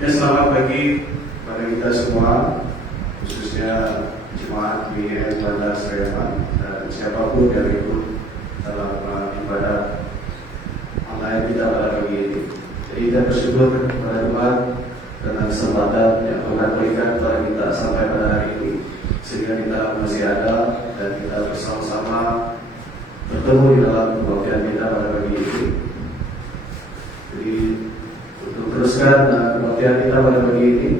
Ya, selamat pagi pada kita semua, khususnya jemaat BIN Bandar Sleman dan siapapun yang ikut dalam ibadah online kita pada pagi ini. Jadi kita bersyukur kepada Tuhan dengan kesempatan yang Tuhan berikan kepada kita sampai pada hari ini, sehingga kita masih ada dan kita bersama-sama bertemu di dalam kebaktian kita pada pagi ini. Jadi untuk teruskan kebaktian kita pada pagi ini,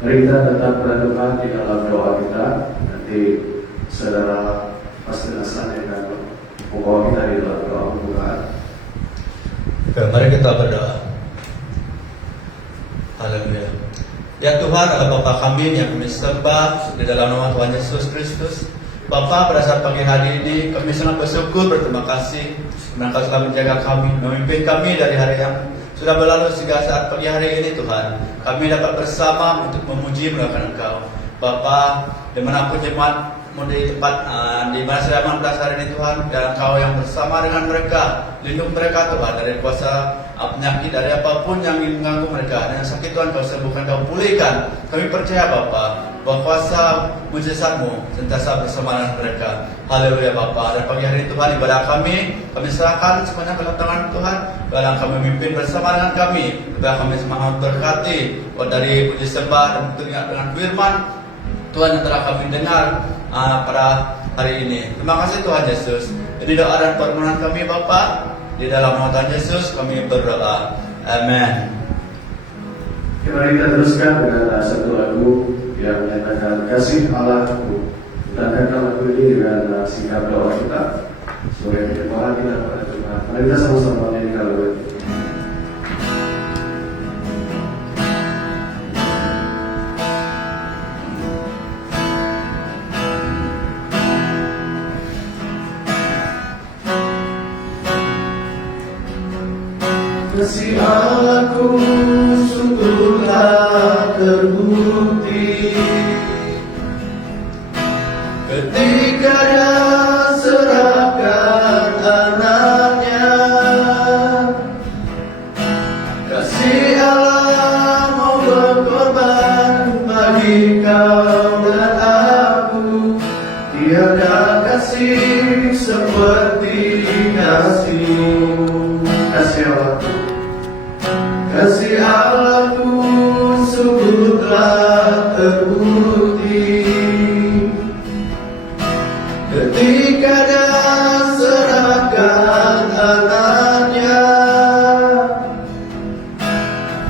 mari kita tetap berdoa di dalam doa kita. Nanti saudara Pastor Hasan yang akan membawa kita di dalam doa pembukaan. Mari kita berdoa. Haleluya. Ya Tuhan, adalah Bapa kami yang kami sembah di dalam nama Tuhan Yesus Kristus. Bapa, pada saat pagi hari ini kami sangat bersyukur, berterima kasih karena Kau telah menjaga kami, memimpin kami dari hari yang sudah berlalu sehingga saat pagi hari ini Tuhan kami dapat bersama untuk memuji melakukan Engkau. Bapa, dimanapun jemaat di tempat di mana saya berasal ini Tuhan, dan Engkau yang bersama dengan mereka, lindung mereka Tuhan dari kuasa penyakit, dari apapun yang mengganggu mereka, dan yang sakit Tuhan Kau sembuhkan, Kau pulihkan. Kami percaya Bapa bahwa kuasa mujizat-Mu sentiasa bersama dengan mereka. Haleluya Bapa. Dan pagi hari ini Tuhan, ibadah kami serahkan semuanya ke dalam tangan Tuhan. Biarlah Kau memimpin bersama dengan kami. Biarlah kami semangat berkati dari puji sembah dan teringat dengan firman Tuhan yang telah kami dengar pada hari ini. Terima kasih Tuhan Yesus. Ini doa dan permohonan kami Bapa, di dalam nama Tuhan Yesus kami berdoa. Amin. Mari kita teruskan dengan satu lagu yang menyatakan kasih Allahku. Kita akan lagu ini dengan singkat doa kita sebagai perjumpaan kita pada Tuhan. Mari kita sama-sama menyanyikan lagu ini. Kasih Allahku sungguhlah terbukti ketika Dia serahkan anaknya. Kasih Allah mau berkorban bagi kau dan aku. Tiada kasih seperti kasih-Mu. Kasih Allahku, kasih Allahku sungguhlah terbukti ketika Dia serahkan anaknya.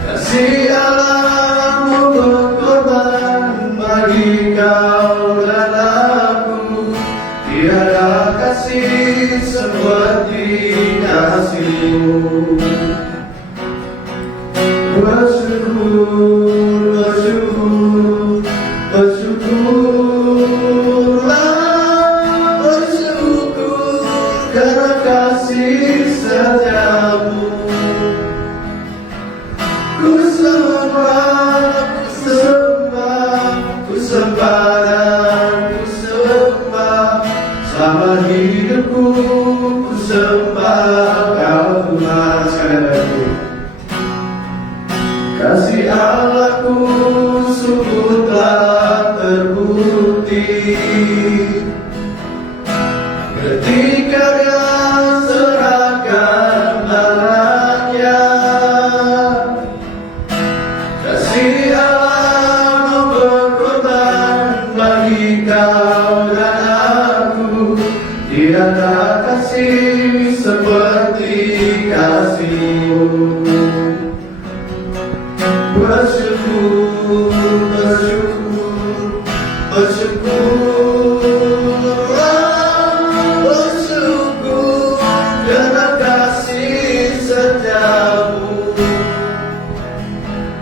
Kasih Allah mau berkorban bagi kau dan aku. Tiada kasih seperti kasih-Mu. Bersyukur, bersyukur, bersyukurlah, bersyukur karena kasih setiamu. Ku sembah, ku sembah, ku sembah dan ku sembah. Selama hidupku ku sembah Kau Tuhan. Sekali lagi. Kasih Allahku sungguh telah terbukti ketika Dia serahkan anaknya. Kasih Allah mau berkorban bagi kau dan aku. Tiada kasih seperti kasih-Mu. Bersyukur, bersyukur, bersyukurlah, bersyukur karena kasih setiamu.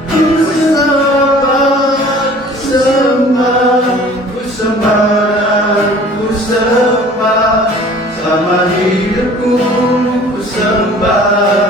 Ku sembah, ku sembah, ku sembah, ku sembah. Selama hidupku ku sembah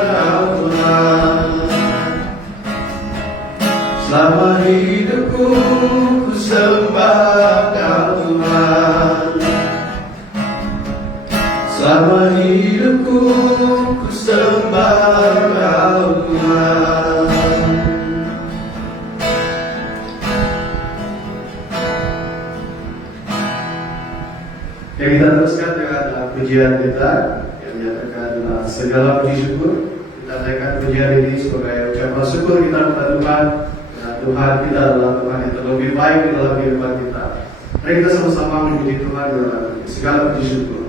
kita yang menyatakan segala puji syukur. Kita naikkan pujian ini sebagai ucapan syukur kita kepada Tuhan. Dan Tuhan kita adalah Tuhan yang terlebih baik di dalam kehidupan kita. Mari kita sama-sama memuji Tuhan dalam segala puji syukur.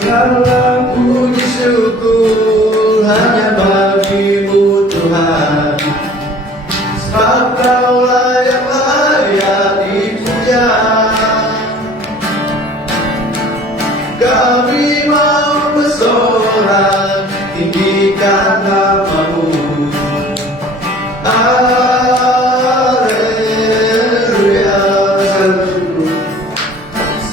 Segala puji syukur hanya bagi-Mu Tuhan, sebab Kau layak dipuja. Kami mau bersorak tinggikan nama-Mu. Haleluya.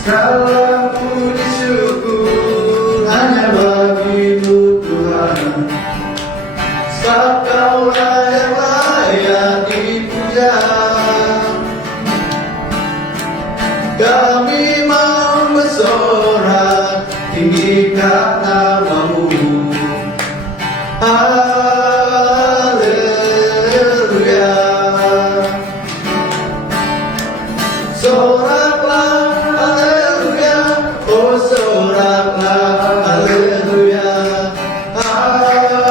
Segala puji syukur hanya bagi-Mu Tuhan, sebab Kau layak dipuja. Kami mau bersorak tinggikan nama-Mu. Haleluya. Soraklah haleluya, oh soraklah haleluya. Haleluya.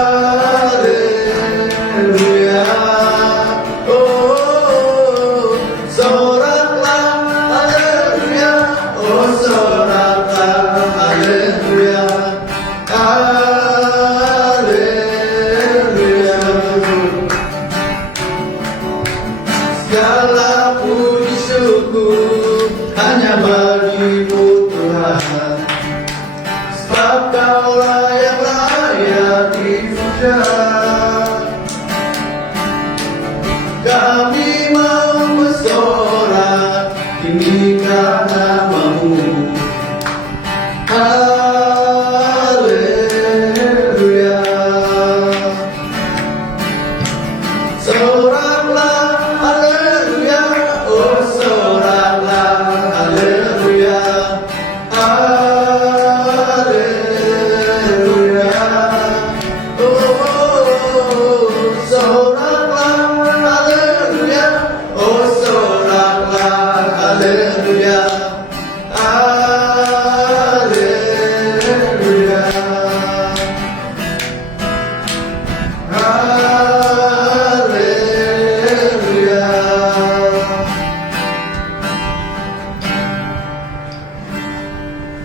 Oh soraklah haleluya, oh soraklah haleluya. Haleluya. Segala puji syukur hanya bagi-Mu Tuhan, sebab Kau layak dipuja. Kami mau bersorak tinggikan nama-Mu. Haleluya. Soraklah haleluya, oh soraklah haleluya. Haleluya. Oh soraklah haleluya, oh soraklah haleluya. Haleluya. Haleluya.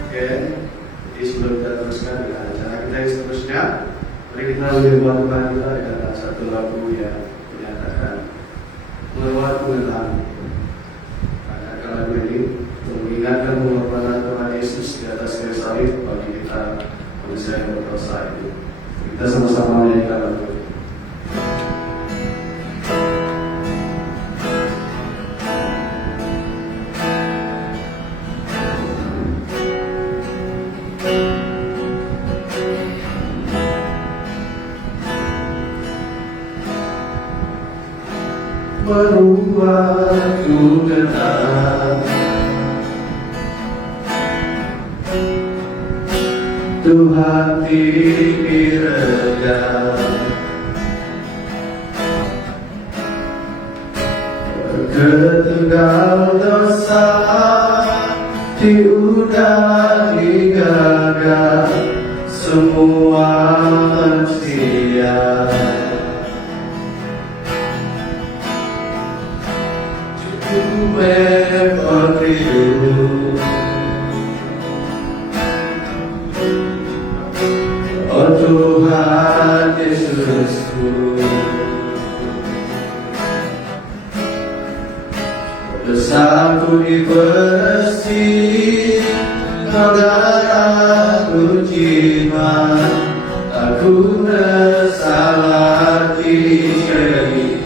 Oke, jadi sebelum kita teruskan dengan acara kita yang seterusnya, mari kita menyembah Tuhan kita dengan satu lagu yang menyatakan melewat mengenang. Akan lagu ini untuk mengingatkan pengorbanan Tuhan Yesus di atas kayu salib bagi kita manusia yang berdosa itu. Kita sama-sama menyanyikan lagu ini. Membuatku tenang, Tuhan diredam, ketegal dosa diundang digagal semua manusia. Oh Tuhan Yesusku, dosaku dibersih, Kau darahku jimat, aku bersalah diri.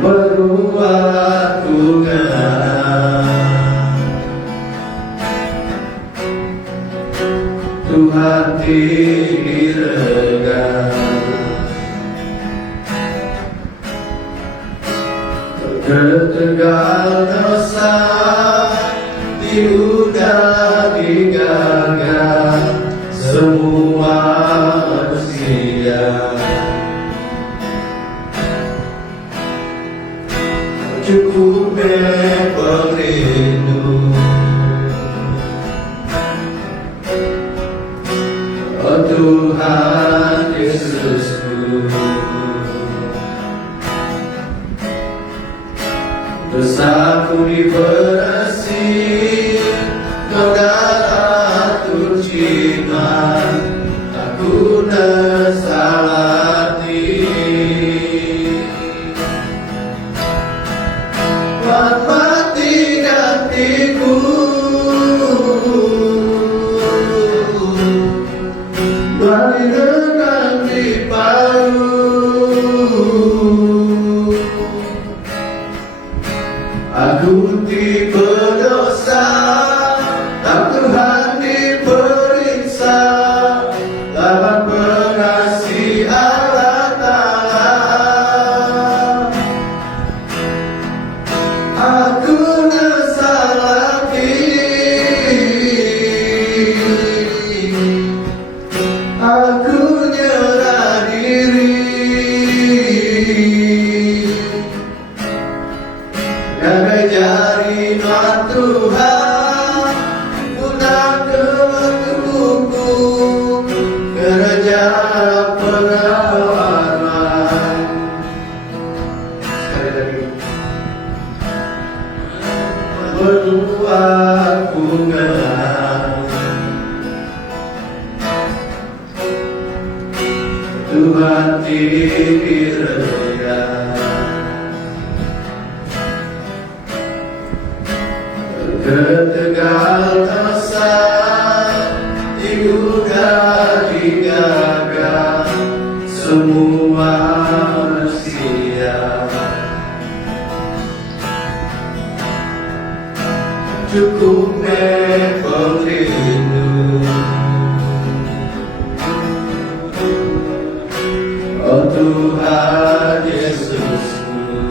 Berubahku kenal, Tuhan diredam, ketegal dosa diudah digagal semua Cukup pelindung, oh Tuhan Yesusku, dosaku diberasi, Kau darah turcinan, aku nesalati. Mati gantiku, mari dengan dipalu. Aku tipe dosa, tak Tuhan diperiksa, lawan pengasih Allah Ta'ala. Aku nesalati, aku nyerah diri. Jaga jari Tuhan, guna ketubuhku, gereja pengawalan. Sekali lagi. Berdua ku mengenal Tuhan tidak ketegal asa, digugah digagah semua manusia. Cukup pelindung, oh Tuhan Yesusku,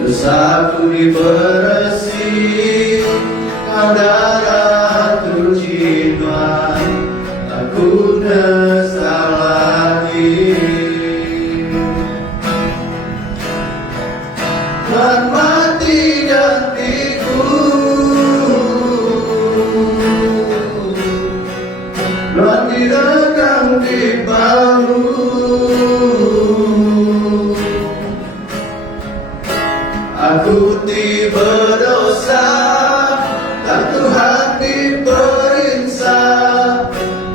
dosaku diberesi, Kau darah turcinan, aku nesalati. Dan mati gantiku, dan direkam di bahu. Aku tiba dosa, tak Tuhan diperiksa,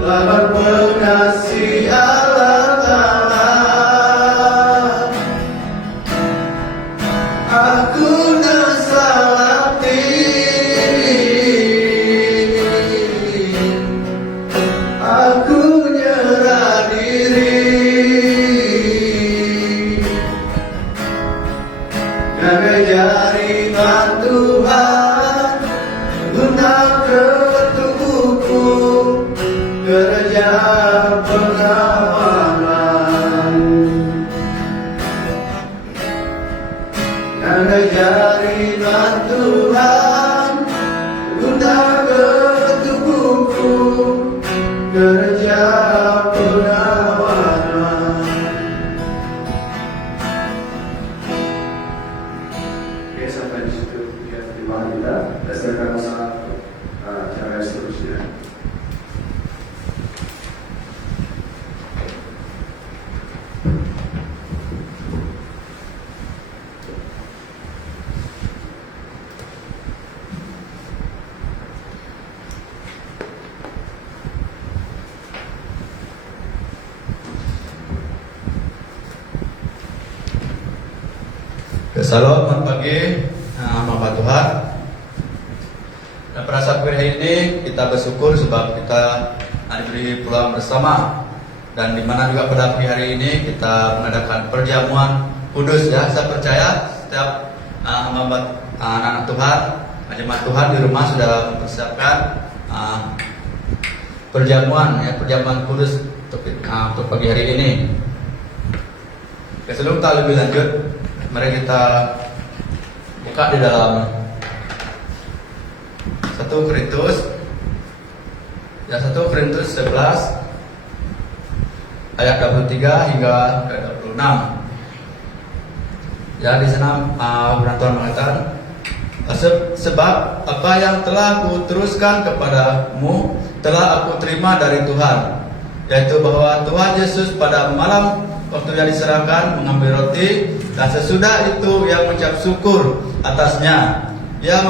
lawan pengasih Allah Ta'ala. Aku nesalati, aku nyerah diri. Jaga jaringan Tuhan, guna ketubuhku, gereja pengawalan. Jaga jaringan Tuhan, guna ketubuhku, gereja pengawalan. Oke, sampai di situ ya pertimbangan kita. Dasarkan masalah cara seterusnya. Selamat pagi, Bapak Tuhan. Dan pada saat hari ini kita bersyukur sebab kita diberi peluang bersama, dan di mana juga pada pagi hari ini kita mengadakan perjamuan kudus ya. Saya percaya setiap anak-anak Tuhan, jemaat Tuhan di rumah sudah mempersiapkan perjamuan kudus untuk pagi hari ini. Sebelum kita lebih lanjut, mari kita buka di dalam 1 Korintus Ya 1 Korintus 11 ayat 23 hingga ke 26. Ya di sana firman Tuhan mengatakan, sebab apa yang telah kuteruskan kepadamu telah aku terima dari Tuhan, yaitu bahwa Tuhan Yesus pada malam waktu yang diserahkan mengambil roti, dan sesudah itu ia mengucap syukur atasnya. Ia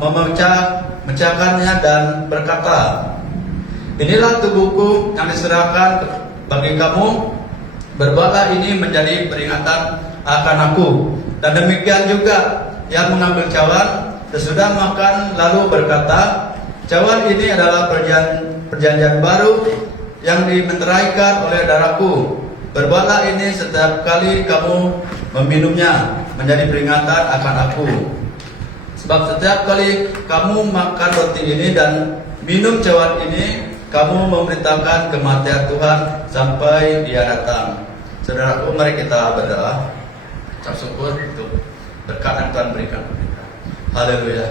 memecahkannya dan berkata, inilah tubuhku yang diserahkan bagi kamu, berbuatlah ini menjadi peringatan akan aku. Dan demikian juga ia mengambil cawan sesudah makan lalu berkata, cawan ini adalah perjanjian baru yang dimeteraikan oleh darahku. Berbuatlah ini setiap kali kamu meminumnya menjadi peringatan akan aku. Sebab setiap kali kamu makan roti ini dan minum cawan ini, kamu memberitakan kematian Tuhan sampai Dia datang. Saudaraku, mari kita berdoa. Ucap syukur untuk berkat yang Tuhan berikan. Haleluya.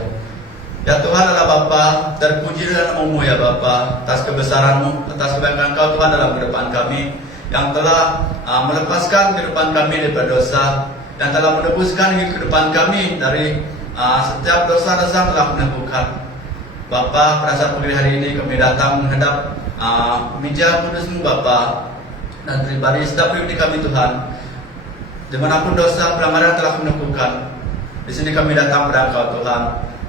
Ya Tuhan Allah Bapa, terpuji dan namamu ya Bapa, atas kebesaran-Mu, atas kebaikan Engkau Tuhan dalam kehidupan kami, yang telah melepaskan kehidupan kami daripada dosa, dan telah menebuskan kehidupan kami dari setiap dosa-dosa yang telah melakukan. Bapa, pada saat pagi hari ini kami datang menghadap meja kudus-Mu Bapa, dan pribadi setiap pribadi kami Tuhan, dimanapun dosa pelanggaran telah kami lakukan. Di sini kami datang pada Engkau Tuhan,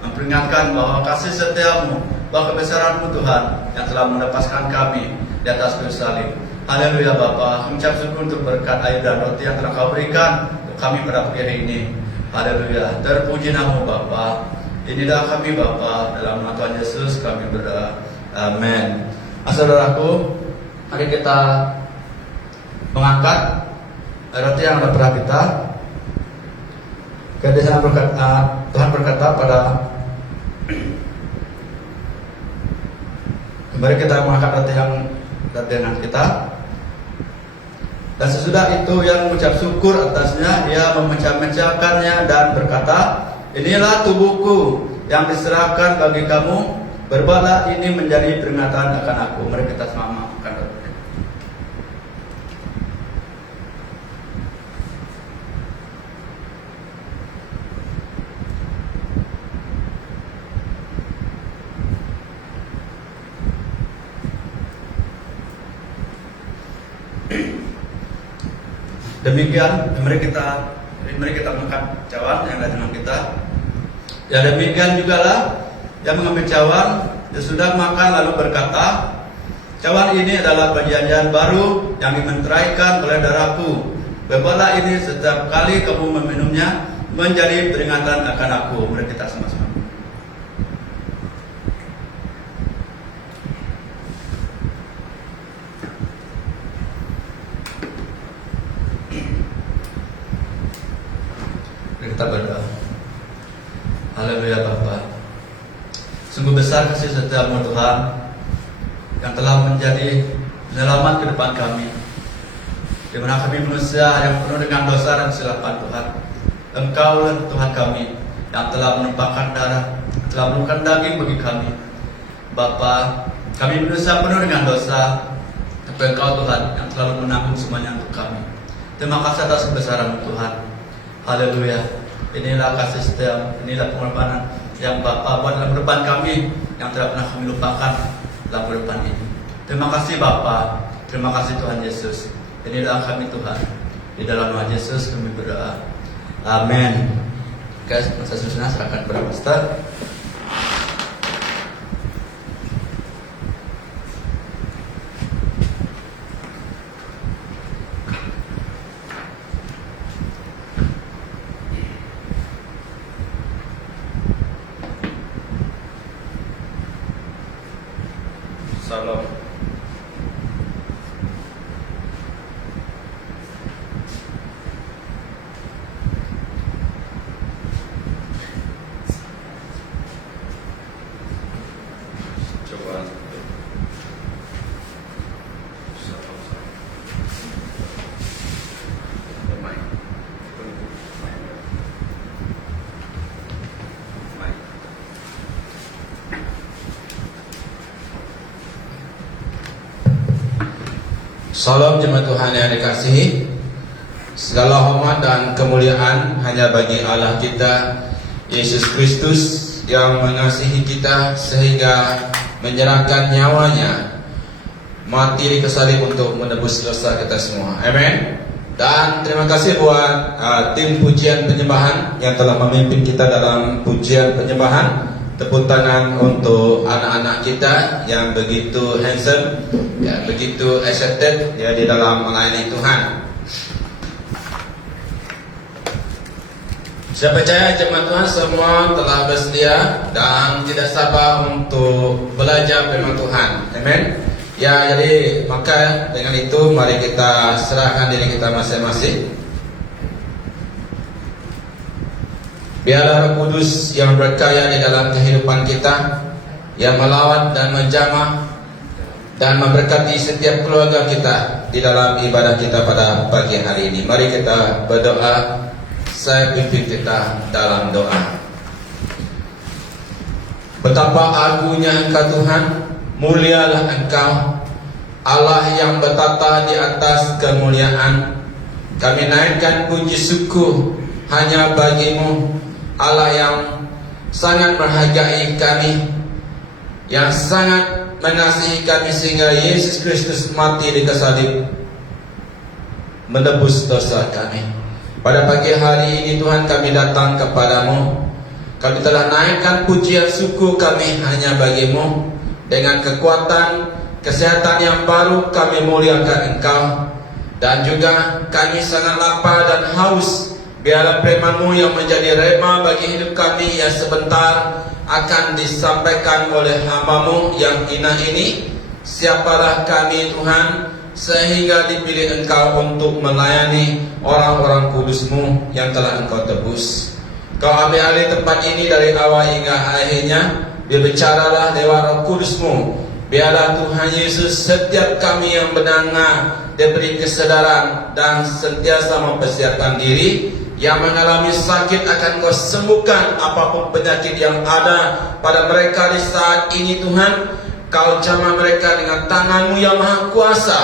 memperingatkan bahwa kasih setia-Mu, bahwa kebesaran-Mu Tuhan yang telah melepaskan kami di atas kayu salib. Haleluya Bapa, kami ucap syukur untuk berkat air dan roti yang telah Kau berikan untuk kami pada pagi hari ini. Haleluya, terpuji nama-Mu Bapa. Inilah kami Bapa, dalam nama Tuhan Yesus kami berdoa. Amin. Saudaraku, mari kita mengangkat roti yang ada pada kita. Tuhan berkata pada mari kita mengangkat roti yang ada dengan kita. Dan sesudah itu yang mengucap syukur atasnya, ia memecah-mecahkannya dan berkata, inilah tubuhku yang diserahkan bagi kamu, berbuatlah ini menjadi peringatan akan aku. Mari kita sama makan roti. Demikian, mari kita makan cawan yang ada dengan kita. Ya demikian jugalah yang mengambil cawan, dia sudah makan lalu berkata, cawan ini adalah perjanjian baru yang dimeteraikan oleh darahku. Berbuatlah ini setiap kali kamu meminumnya menjadi peringatan akan aku. Mari kita sama-sama. Kita berdoa. Haleluya Bapa, sungguh besar kasih setia-Mu Tuhan, yang telah menjadi penyelamat kehidupan kami, di mana kami manusia yang penuh dengan dosa dan kesilapan Tuhan. Engkau Tuhan kami yang telah menumpahkan darah, telah menumpahkan daging bagi kami. Bapa, kami manusia penuh dengan dosa, tapi Engkau Tuhan yang selalu menanggung semuanya untuk kami. Terima kasih atas kebesaran-Mu Tuhan. Haleluya. Inilah kasih setia, inilah pengorbanan yang Bapa buat dalam kehidupan kami, yang tidak pernah kami lupakan dalam kehidupan ini. Terima kasih Bapa, terima kasih Tuhan Yesus. Inilah kami Tuhan. Di dalam nama Yesus kami berdoa. Amin. Guys, masa susuna serahkan kepada Pastor. Salam. Salam jemaat Tuhan yang dikasihi. Segala hormat dan kemuliaan hanya bagi Allah kita, Yesus Kristus, yang mengasihi kita sehingga menyerahkan nyawanya mati di kayu salib untuk menebus dosa kita semua. Amin. Dan terima kasih buat tim pujian penyembahan yang telah memimpin kita dalam pujian penyembahan. Tepuk tangan untuk anak-anak kita yang begitu handsome, ya, begitu excited ya di dalam melayani Tuhan. Saya percaya jemaat Tuhan semua telah bersedia dan tidak sabar untuk belajar firman Tuhan. Amin. Ya, jadi maka dengan itu mari kita serahkan diri kita masing-masing. Biarlah Roh Kudus yang berkarya di dalam kehidupan kita, yang melawat dan menjamah dan memberkati setiap keluarga kita di dalam ibadah kita pada pagi hari ini. Mari kita berdoa. Saya pimpin kita dalam doa. Betapa agungnya Engkau Tuhan, mulialah Engkau, Allah yang bertata di atas kemuliaan. Kami naikkan puji syukur hanya bagi-Mu, Allah yang sangat menghargai kami, yang sangat mengasihi kami sehingga Yesus Kristus mati di kayu salib menebus dosa kami. Pada pagi hari ini Tuhan kami datang kepadamu. Kami telah naikkan pujian syukur kami hanya bagi-Mu. Dengan kekuatan, kesehatan yang baru kami muliakan Engkau. Dan juga kami sangat lapar dan haus. Biarlah firman-Mu yang menjadi rema bagi hidup kami yang sebentar akan disampaikan oleh hamba-Mu yang hina ini. Siapalah kami Tuhan, sehingga dipilih Engkau untuk melayani orang-orang kudus-Mu yang telah Engkau tebus. Kau ambil alih tempat ini dari awal hingga akhirnya. Berbicaralah lewat Roh Kudus-Mu. Biarlah Tuhan Yesus setiap kami yang mendengar diberi kesedaran dan sentiasa mempersiapkan diri. Yang mengalami sakit akan Kau sembuhkan apapun penyakit yang ada pada mereka di saat ini Tuhan. Kau jamah mereka dengan tangan-Mu yang maha kuasa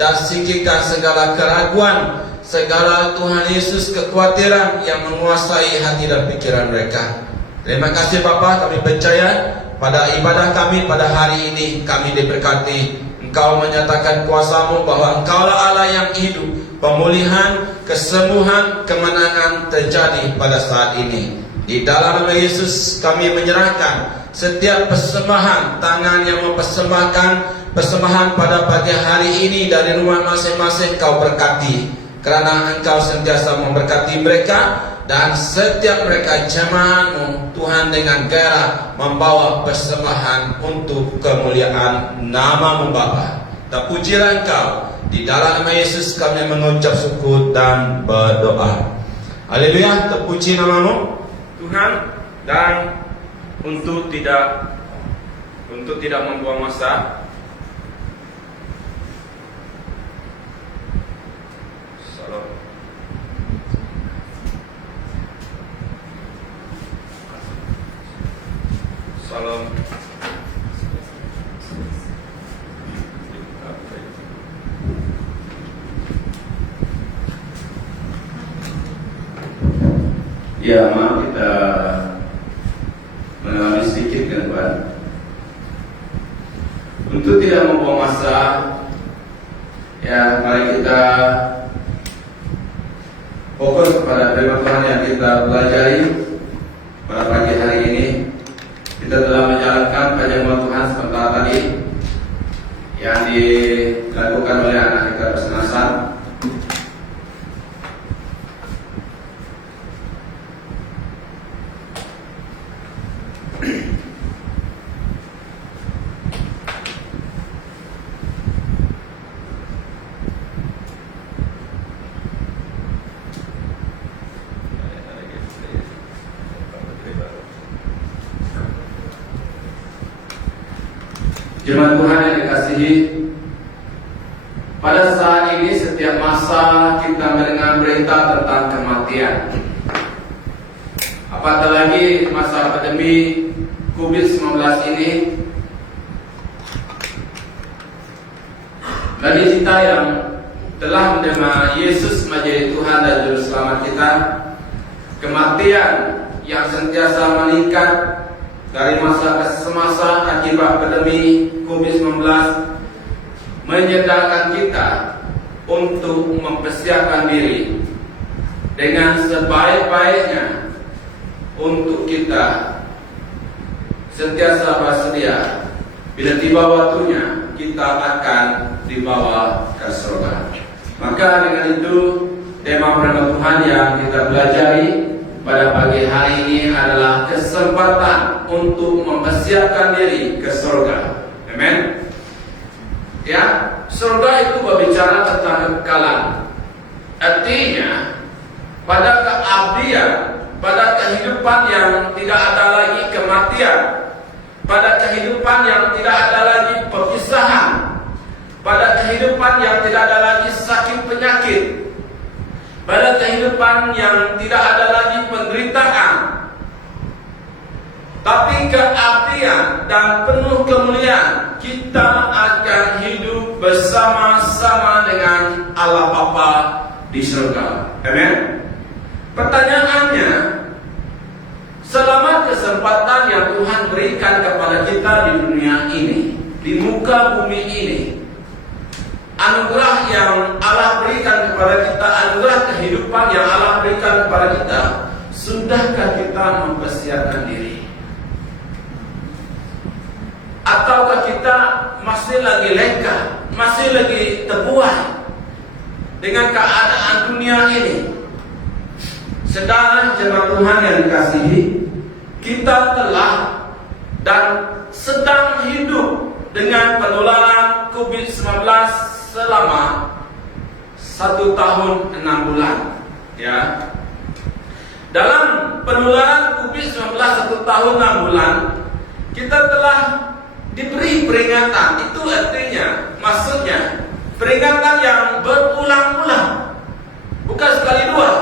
dan singkirkan segala keraguan, segala Tuhan Yesus kekhawatiran yang menguasai hati dan pikiran mereka. Terima kasih Bapa, kami percaya pada ibadah kami pada hari ini kami diberkati. Engkau menyatakan kuasa-Mu bahwa Engkaulah Allah yang hidup. Pemulihan, kesembuhan, kemenangan terjadi pada saat ini. Di dalam nama Yesus kami menyerahkan setiap persembahan, tangan yang mempersembahkan persembahan pada pagi hari ini dari rumah masing-masing Kau berkati. Kerana Engkau sentiasa memberkati mereka dan setiap mereka jemaat-Mu Tuhan dengan gairah membawa persembahan untuk kemuliaan nama-Mu Bapa. Dan pujilah Engkau. Di dalam nama Yesus kami mengucap syukur dan berdoa. Haleluya, terpuji nama-Mu Tuhan. Dan untuk tidak membuang masa, Salam. Ya, maaf kita mengalami sedikit gangguan. Untuk tidak membuang masa, ya mari kita fokus kepada firman Tuhan yang kita pelajari pada pagi hari ini. Kita telah menjalankan perjamuan Tuhan sebentar tadi yang dilakukan oleh anak kita bersenasar. Jemaat Tuhan yang dikasihi, pada saat ini setiap masa kita mendengar berita tentang kematian. Apatah lagi masa pandemi COVID-19 ini, bagi kita yang telah menerima Yesus menjadi Tuhan dan Juru Selamat kita, kematian yang sentiasa meningkat dari masa ke semasa akibat pandemi COVID-19 menyedarkan kita untuk mempersiapkan diri dengan sebaik-baiknya untuk kita sentiasa bersedia bila tiba waktunya kita akan dibawa ke surga. Maka dengan itu tema firman Tuhan yang kita pelajari pada pagi hari ini adalah kesempatan untuk mempersiapkan diri ke surga. Amen. Ya, surga itu berbicara tentang kekekalan. Artinya pada keabdian, pada kehidupan yang tidak ada lagi kematian, pada kehidupan yang tidak ada lagi perpisahan, pada kehidupan yang tidak ada lagi sakit penyakit, pada kehidupan yang tidak ada lagi penderitaan, tapi keabdian dan penuh kemuliaan. Kita akan hidup bersama-sama dengan Allah Bapa di surga. Amen. Pertanyaannya, selama kesempatan yang Tuhan berikan kepada kita di dunia ini, di muka bumi ini, anugerah yang Allah berikan kepada kita, anugerah kehidupan yang Allah berikan kepada kita, sudahkah kita mempersiapkan diri? Ataukah kita masih lagi lengkap, masih lagi terbuai dengan keadaan dunia ini? Saudara jemaat Tuhan yang dikasihi, kita telah dan sedang hidup dengan penularan COVID-19 selama 1 tahun 6 bulan. Ya, dalam penularan COVID-19 1 tahun 6 bulan, kita telah diberi peringatan. Itu artinya, maksudnya peringatan yang berulang-ulang, bukan sekali dua.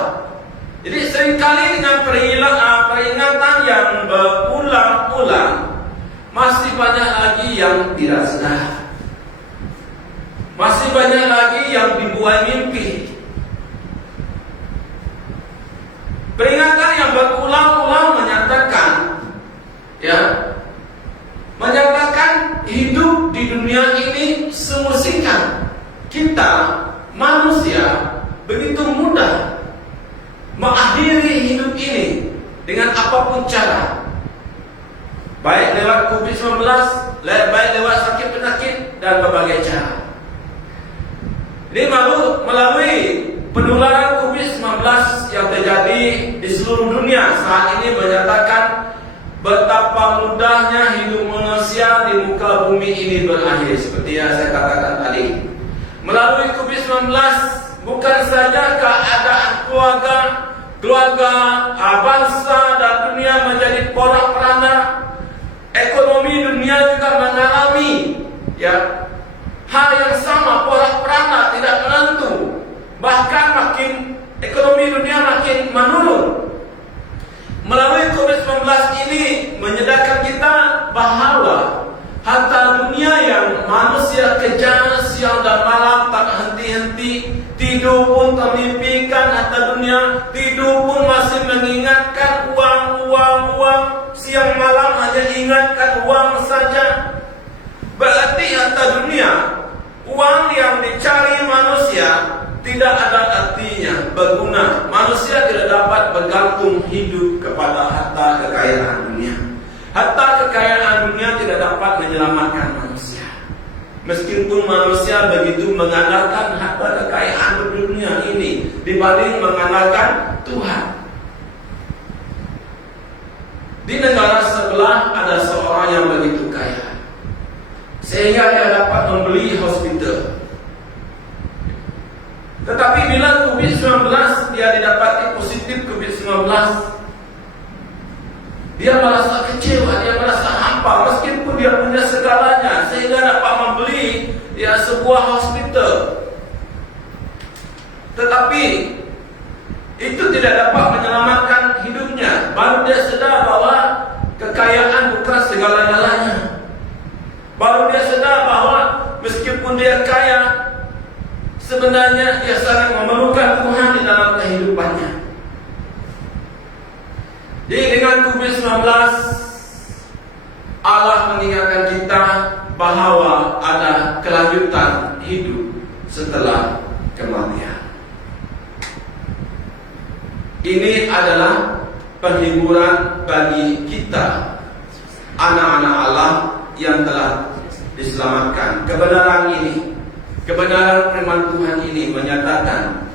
Jadi seringkali dengan peringatan yang berulang-ulang, masih banyak lagi yang tidak sadar, masih banyak lagi yang dibuai mimpi. Peringatan yang berulang-ulang menyatakan, menyatakan hidup di dunia ini semestinya kita manusia begitu mudah mengakhiri hidup ini dengan apapun cara, baik lewat COVID-19, baik lewat sakit penyakit dan berbagai cara. Ini melalui penularan COVID-19 yang terjadi di seluruh dunia saat ini menyatakan betapa mudahnya hidup manusia di muka bumi ini berakhir. Seperti yang saya katakan tadi, melalui COVID-19 bukan saja keadaan keluarga, bangsa dan dunia menjadi porak-poranda, ekonomi dunia juga mengalami hal yang sama, porak-poranda, tidak menentu. Bahkan ekonomi dunia makin menurun. Melalui COVID-19 ini menyadarkan kita bahwa harta dunia yang manusia kejar siang dan malam tak henti-henti, tidur pun termimpikan harta dunia, tidur pun masih mengingatkan uang, siang malam hanya ingatkan uang saja. Berarti harta dunia, uang yang dicari manusia tidak ada artinya, berguna. Manusia tidak dapat bergantung hidup kepada harta kekayaan dunia. Harta kekayaan dunia tidak dapat menyelamatkan manusia. Meskipun manusia begitu mengandalkan harta kekayaan dunia ini dibanding mengandalkan Tuhan. Di negara sebelah ada seorang yang begitu kaya, sehingga dia dapat membeli hospital. Tetapi bila COVID-19 dia didapati positif COVID-19, dia merasa kecewa, dia merasa hampa meskipun dia punya segalanya sehingga dapat membeli sebuah hospital. Tetapi itu tidak dapat menyelamatkan hidupnya. Baru dia sedar bahwa kekayaan bukan segala-galanya. Baru dia sedar bahwa meskipun dia kaya, sebenarnya dia sangat memerlukan Tuhan di dalam kehidupannya. Jadi dengan COVID-19, Allah mengingatkan kita bahwa ada kelanjutan hidup setelah kematian. Ini adalah penghiburan bagi kita, anak-anak Allah yang telah diselamatkan. Kebenaran ini, kebenaran firman Tuhan ini menyatakan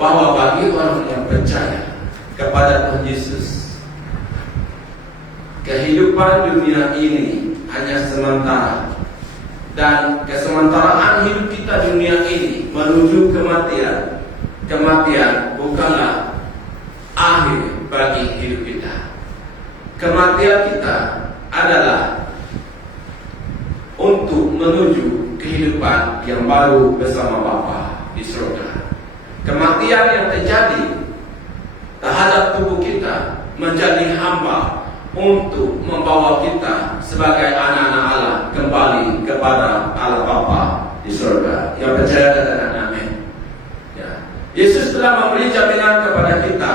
bahwa bagi orang yang percaya kepada Tuhan Yesus, kehidupan dunia ini hanya sementara, dan kesementaraan hidup kita dunia ini menuju kematian. Kematian bukanlah akhir bagi hidup kita. Kematian kita adalah untuk menuju kehidupan yang baru bersama Bapa di surga. Kematian yang terjadi terhadap tubuh kita menjadi hamba untuk membawa kita sebagai anak-anak Allah kembali kepada Allah Bapa di surga. Yang percaya katakan amin. Ya. Yesus telah memberi jaminan kepada kita,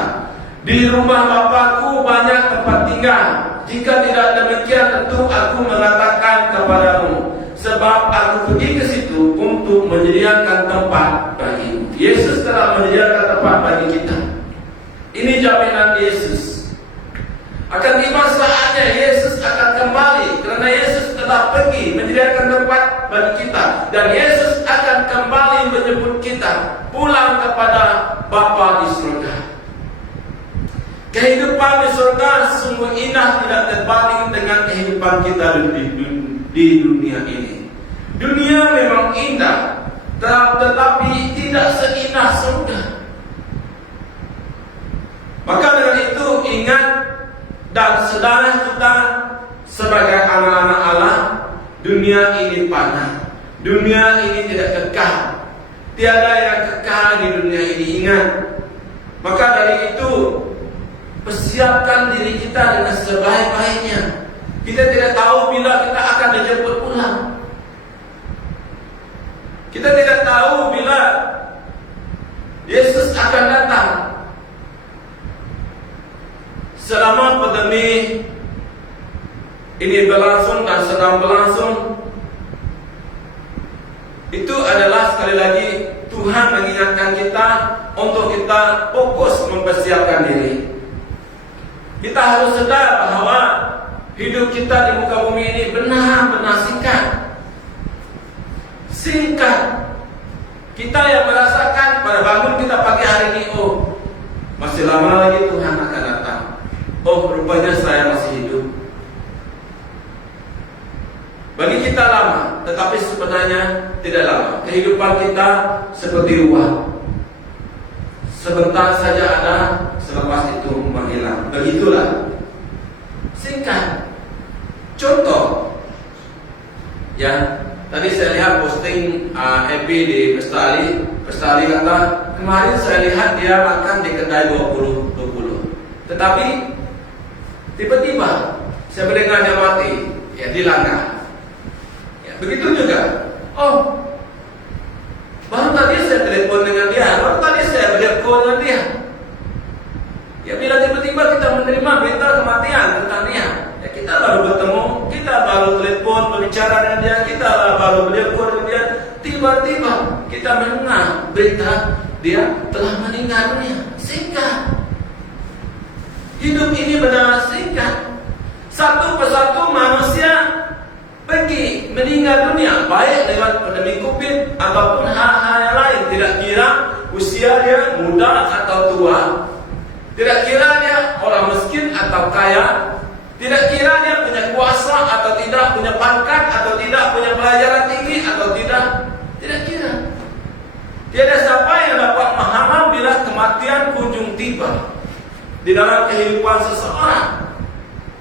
di rumah Bapa-Ku banyak tempat tinggal. Jika tidak demikian, tentu Aku mengatakan kepadamu, sebab Aku pergi ke situ untuk menyediakan tempat bagimu. Yesus telah menyediakan tempat bagi kita. Ini jaminan Yesus. Akan tiba saatnya Yesus akan kembali, karena Yesus telah pergi menyediakan tempat bagi kita, dan Yesus akan kembali menjemput kita pulang kepada Bapa di surga. Kehidupan di surga sungguh indah, tidak terbanding dengan kehidupan kita di dunia ini. Dunia memang indah, tetapi tidak seindah surga. Maka dengan itu ingat dan saudara kita sebagai anak-anak Allah, dunia ini panah, dunia ini tidak kekal, tiada yang kekal di dunia ini. Ingat. Maka dari itu persiapkan diri kita dengan sebaik-baiknya. Kita tidak tahu bila kita akan dijemput pulang. Kita tidak tahu bila Yesus akan datang. Selama pandemi ini berlangsung dan sedang berlangsung, itu adalah sekali lagi Tuhan mengingatkan kita untuk kita fokus mempersiapkan diri. Kita harus sadar bahwa hidup kita di muka bumi ini benar-benar singkat. Kita yang merasakan pada bangun kita pagi hari ini, oh masih lama lagi Tuhan akan datang. Oh rupanya saya masih hidup. Bagi kita lama, tetapi sebenarnya tidak lama. Kehidupan kita seperti uap, sebentar saja ada, selepas itu menghilang. Begitulah, singkat. Contoh, ya, tadi saya lihat posting Happy di Pestali. Pestali kata, kemarin saya lihat dia makan di kedai 20-20. Tetapi tiba-tiba saya mendengar dia mati, ya dilanggar. Ya, begitu juga. Oh, baru tadi saya telepon dengan dia, baru tadi saya video call dengan dia. Ya bila tiba-tiba kita menerima berita kematian tentang dia, ya kita baru bertemu, kita baru telepon berbicara dengan dia, kita baru video call dengan dia, tiba-tiba kita mendengar berita dia telah meninggal dunia. Singkat. Hidup ini benar singkat. Satu persatu manusia pergi meninggal dunia, baik lewat pandemi COVID ataupun hal-hal yang lain. Tidak kira usia dia muda atau tua, tidak kira dia orang miskin atau kaya, tidak kira dia punya kuasa atau tidak, punya pangkat atau tidak, punya pelajaran tinggi atau tidak. Tidak kira. Tiada siapa yang dapat memahami bila kematian kunjung tiba di dalam kehidupan seseorang.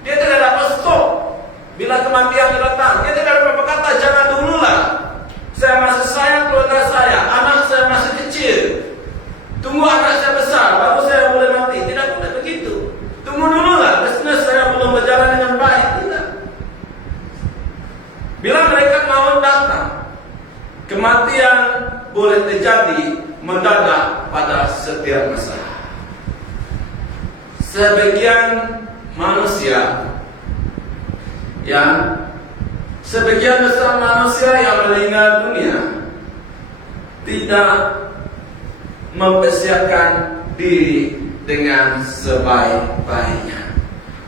Dia tidak dapat stop bila kematian datang. Dia tidak dapat berkata, jangan dululah, saya masih sayang keluarga saya, anak saya masih kecil, tunggu anak saya besar baru saya boleh mati. Tidak boleh begitu. Tunggu dululah, bisnis saya belum berjalan dengan baik. Tidak. Bila mereka mau datang, kematian boleh terjadi mendadak pada setiap masa. Sebagian manusia, sebagian besar manusia yang meninggal dunia tidak mempersiapkan diri dengan sebaik-baiknya.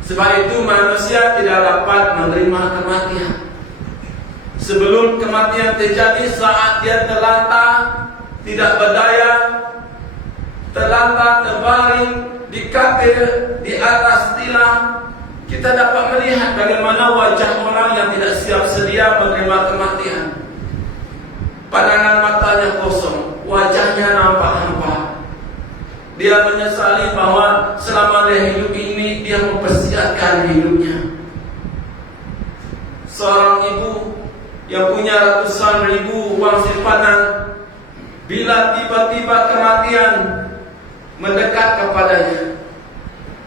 Sebab itu manusia tidak dapat menerima kematian. Sebelum kematian terjadi, saat dia terlantar, tidak berdaya, terlantar, terbaring di katil, di atas tilam, kita dapat melihat bagaimana wajah orang yang tidak siap sedia menerima kematian. Pandangan matanya kosong, wajahnya nampak hampa. Dia menyesali bahwa selama dia hidup ini, dia mempersiapkan hidupnya. Seorang ibu yang punya ratusan ribu uang simpanan, bila tiba-tiba kematian mendekat kepadanya,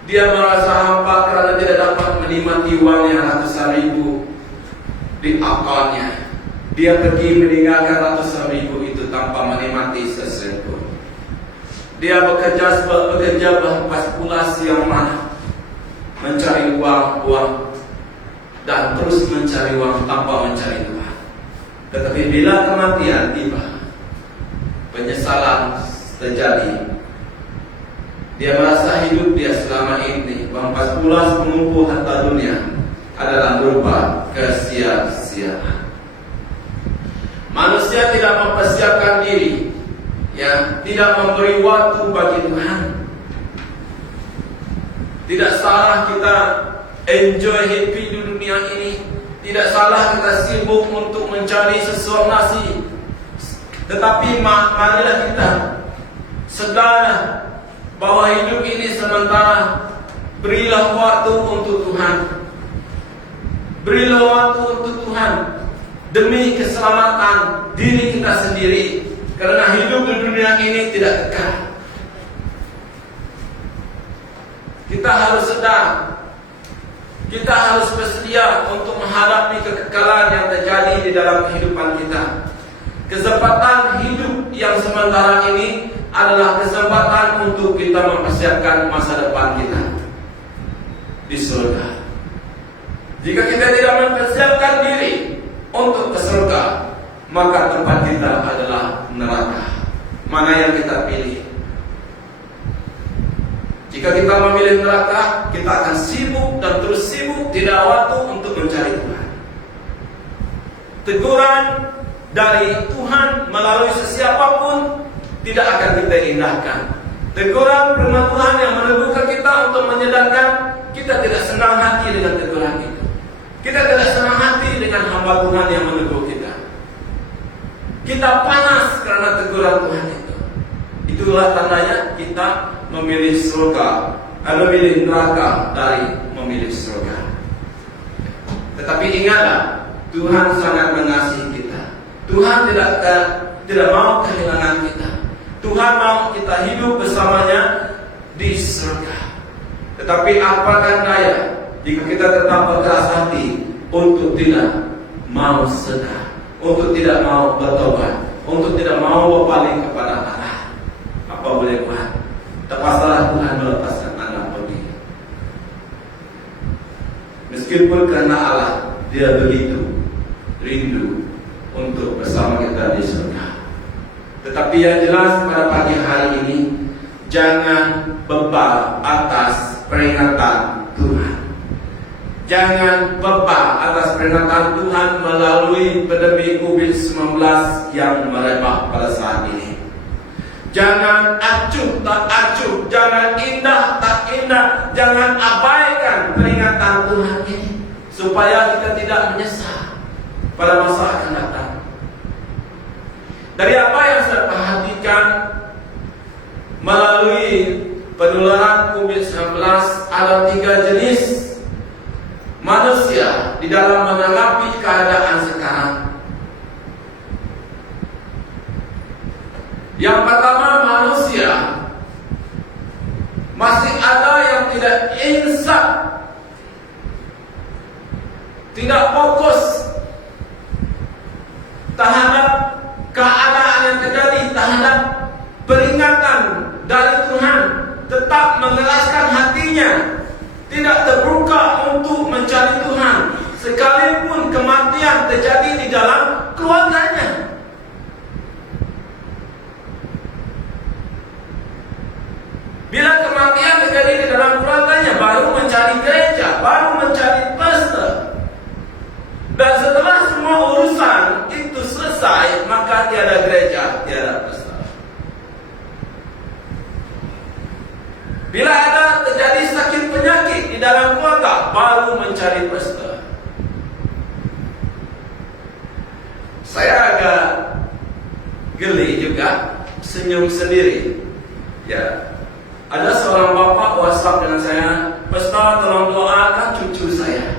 dia merasa hampa kerana tidak dapat menikmati uangnya ratusan ribu di akalnya. Dia pergi meninggalkan ratusan ribu itu tanpa menikmati sesuatu pun. Dia bekerja berpas-pulas yang mana, mencari uang dan terus mencari uang tanpa mencari Tuhan. Tetapi bila kematian tiba, penyesalan terjadi. Dia merasa hidup dia selama ini berpas-pulas mengumpul harta dunia adalah berupa kesia-siaan. Manusia tidak mempersiapkan diri, tidak memberi waktu bagi Tuhan. Tidak salah kita enjoy happy di dunia ini. Tidak salah kita sibuk untuk mencari sesuap nasi. Tetapi marilah kita sedar bahwa hidup ini sementara. Berilah waktu untuk Tuhan. Berilah waktu untuk Tuhan demi keselamatan diri kita sendiri. Karena hidup di dunia ini tidak kekal. Kita harus sedar, kita harus bersedia untuk menghadapi kekekalan yang terjadi di dalam kehidupan kita. Kesempatan hidup yang sementara ini adalah kesempatan untuk kita mempersiapkan masa depan kita di surga. Jika kita tidak mempersiapkan diri untuk ke surga, maka tempat kita adalah neraka. Mana yang kita pilih? Jika kita memilih neraka, kita akan sibuk dan terus sibuk, tidak waktu untuk mencari Tuhan. Teguran dari Tuhan melalui sesiapapun tidak akan kita indahkan. Teguran firman Tuhan yang meneguhkan kita untuk menyadarkan kita tidak senang hati dengan teguran itu. Kita tidak senang hati dengan hamba Tuhan yang menegur kita. Kita panas karena teguran Tuhan itu. Itulah tandanya kita memilih surga, memilih neraka dari memilih surga. Tetapi ingatlah, Tuhan sangat mengasihi kita. Tuhan tidak mau kehilangan kita. Tuhan mau kita hidup bersamanya di surga. Tetapi apakah daya jika kita tetap berkeras hati untuk tidak mau sedar, untuk tidak mau bertobat, untuk tidak mau berpaling kepada Allah? Apa boleh buat? Terpaksalah Tuhan melepaskan anak pergi. Meskipun karena Allah, Dia begitu rindu untuk bersama kita di surga. Tetapi yang jelas pada pagi hari ini, jangan bebal atas peringatan Tuhan. Jangan bebal atas peringatan Tuhan melalui pandemi COVID-19 yang merebak pada saat ini. Jangan acuh tak acuh, jangan indah tak indah, jangan abaikan peringatan Tuhan ini, supaya kita tidak menyesal pada masa akan datang. Dari apa yang saya perhatikan melalui penularan COVID-19, ada 3 jenis manusia di dalam menanggapi keadaan sekarang. Yang pertama, manusia masih ada yang tidak insaf, tidak fokus terhadap keadaan yang terjadi tetap mengeraskan hatinya, tidak terbuka untuk mencari Tuhan, sekalipun kematian terjadi di dalam keluarganya. Bila kematian terjadi di dalam keluarganya, baru mencari gereja, baru mencari pastor. Dan setelah semua urusan itu selesai, maka tiada gereja, tiada pastor. Bila ada terjadi sakit penyakit di dalam keluarga, baru mencari pastor. Saya agak geli juga, senyum sendiri. Ya, ada seorang bapak WhatsApp dengan saya, "Pastor, tolong doakan cucu saya.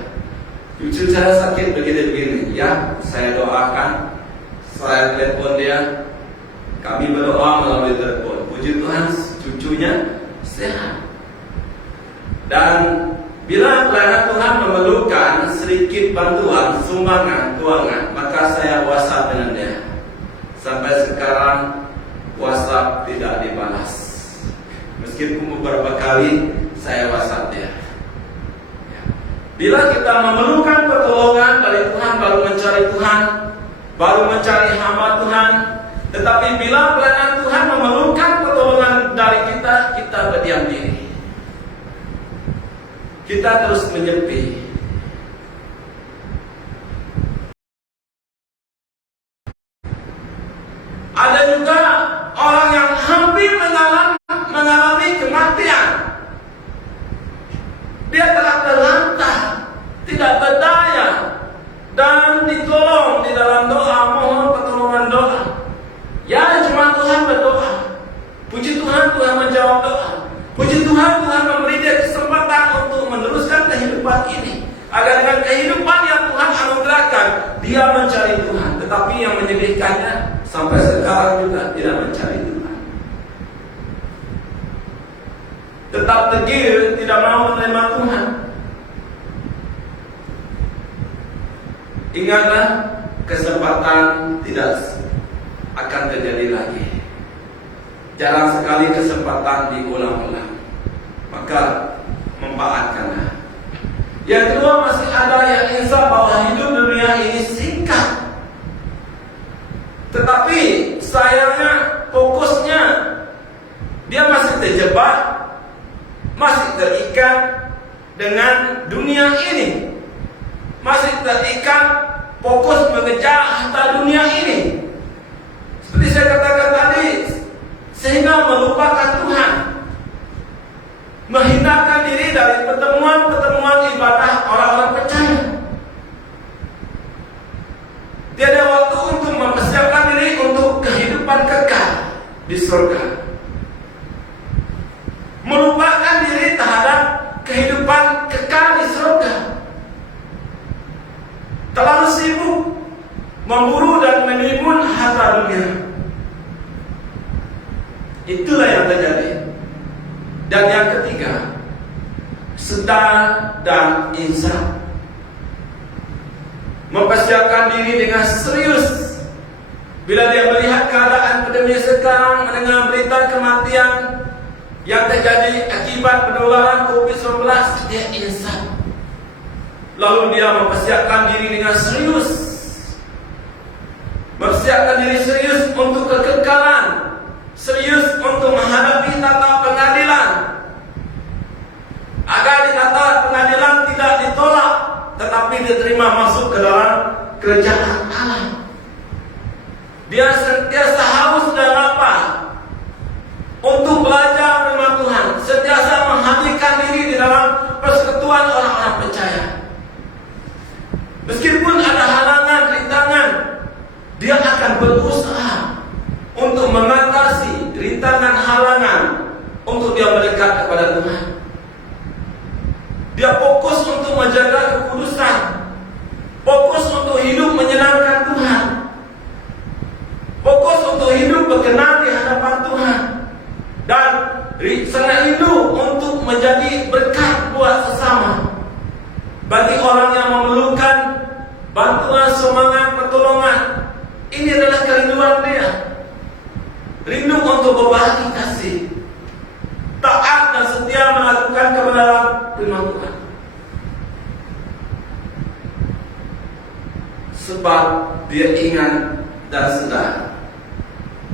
Cucu saya sakit begini-begini." Ya, saya doakan. Saya telepon dia. Kami berdoa melalui telepon. Puji Tuhan, cucunya sehat. Dan bila pelayanan Tuhan memerlukan sedikit bantuan, sumbangan, keuangan, maka saya WhatsApp dengan dia. Sampai sekarang WhatsApp tidak dibalas. Meskipun beberapa kali saya WhatsApp dia. Bila kita memerlukan pertolongan dari Tuhan, baru mencari Tuhan, baru mencari hamba Tuhan. Tetapi bila pelayanan Tuhan memerlukan pertolongan dari kita, kita berdiam diri. Kita terus menyepi. Ada juga orang yang hampir mengalami kematian. Dia telah terlantar, tidak berdaya, dan ditolong di dalam doa, mohon pertolongan doa. Ya, cuma Tuhan berdoa. Puji Tuhan, Tuhan menjawab doa. Puji Tuhan, Tuhan memberi dia kesempatan untuk meneruskan kehidupan ini, agar dengan kehidupan yang Tuhan anugerahkan, dia mencari Tuhan. Tetapi yang menyedihkannya, sampai sekarang juga tidak mencari Tuhan. Tetap tegir, tidak mau menerima Tuhan. Ingatlah, kesempatan tidak akan terjadi lagi. Jarang sekali kesempatan diulang-ulang. Maka manfaatkanlah. Yang kedua, masih ada yang insaf bahwa hidup dunia ini singkat. Tetapi sayangnya, fokusnya dia masih terjebak, masih terikat dengan dunia ini, masih terikat fokus mengejar harta dunia ini. Seperti saya katakan tadi, sehingga melupakan Tuhan, menghindarkan diri dari pertemuan-pertemuan ibadah orang-orang percaya. Tiada waktu untuk mempersiapkan diri untuk kehidupan kekal di surga. Melupakan diri terhadap kehidupan kekal di surga. Terlalu sibuk memburu dan menimbun harta dunia. Itulah yang terjadi. Dan yang ketiga, sedar dan insaf. Mempersiapkan diri dengan serius. Bila dia melihat keadaan pandemi sekarang, mendengar berita kematian yang terjadi akibat penularan COVID-19, dia insaf. Lalu dia mempersiapkan diri dengan serius. Mempersiapkan diri serius untuk kekekalan, serius untuk menghadapi tata pengadilan, agar di tata pengadilan tidak ditolak, tetapi diterima masuk ke dalam kerajaan Allah. Dia sentiasa haus dan lapar untuk belajar firman Tuhan, sentiasa menghadirkan diri di dalam persekutuan orang-orang percaya. Meskipun ada halangan, rintangan, dia akan berusaha untuk mengatasi rintangan halangan untuk dia mendekat kepada Tuhan. Dia fokus untuk menjaga kekudusan, fokus untuk hidup menyenangkan Tuhan, fokus untuk hidup berkenan di hadapan Tuhan, dan sangat rindu untuk menjadi berkat buat sesama. Bagi orang yang memerlukan bantuan, sumbangan, pertolongan, ini adalah kerinduan dia. Rindu untuk berbagi kasih, taat dan sebab dia ingat dan sedar.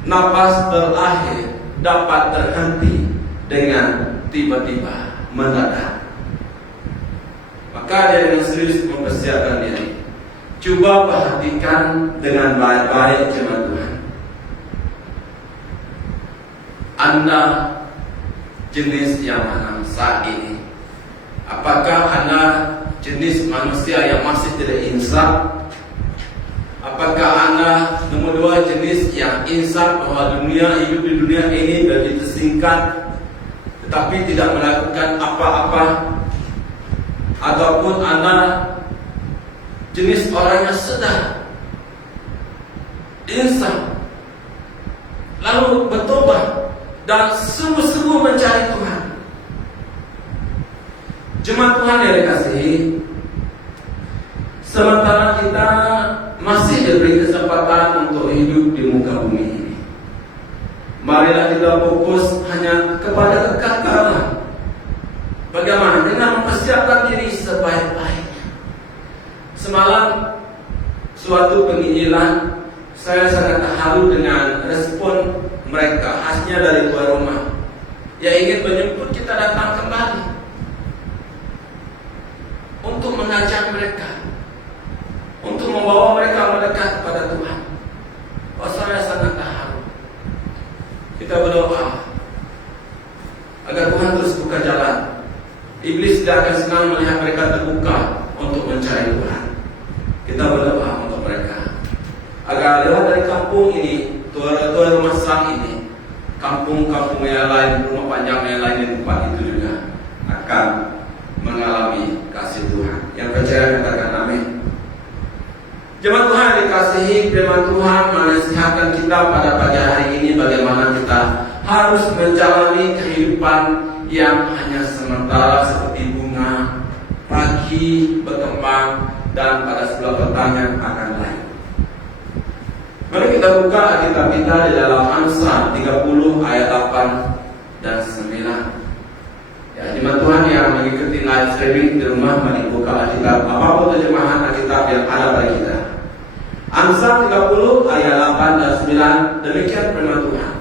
Napas terakhir dapat terhenti dengan tiba-tiba, mendadak. Maka dia dengan serius mempersiapkan diri. Coba perhatikan dengan baik-baik jemaat Tuhan. Anda jenis yang mana saat ini? Apakah Anda jenis manusia yang masih tidak insaf? Apakah Anda nomor 2 jenis yang insaf bahwa hidup di dunia ini begitu singkat, tetapi tidak melakukan apa-apa? Ataupun Anda jenis orang yang sedang insaf, lalu bertobat dan sungguh-sungguh mencari Tuhan? Jemaat Tuhan yang dikasihi, sementara kita masih diberi kesempatan untuk hidup di muka bumi ini, marilah kita fokus hanya kepada kekekalan. Bagaimana dengan mempersiapkan diri sebaik-baiknya. Semalam suatu penginjilan, saya sangat terharu dengan respon mereka, khasnya dari tuan rumah yang ingin menjemput kita datang kembali untuk mengajak mereka, untuk membawa mereka mendekat kepada Tuhan. Oh, saya sangat terharu. Kita berdoa agar Tuhan terus buka jalan. Iblis tidak akan senang melihat mereka terbuka untuk mencari Tuhan. Kita berdoa untuk mereka agar lewat dari kampung ini, tuan rumah sang ini, kampung-kampung yang lain, rumah panjang yang lain di tempat itu juga akan mengalami kasih Tuhan. Yang percaya katakan amin. Jemaat Tuhan dikasihi, firman Tuhan menasihatkan kita pada pagi hari ini bagaimana kita harus menjalani kehidupan yang hanya sementara seperti bunga, pagi berkembang dan pada sebelah petangnya akan layu. Mari kita buka Alkitab kita di dalam Amsal 30 ayat 8 dan 9. Ya, jemaat Tuhan yang mengikuti live streaming di rumah, mari buka Alkitab apapun terjemahan Alkitab yang ada pada kita. Amsal 30 ayat 8 dan 9, demikian firman Tuhan.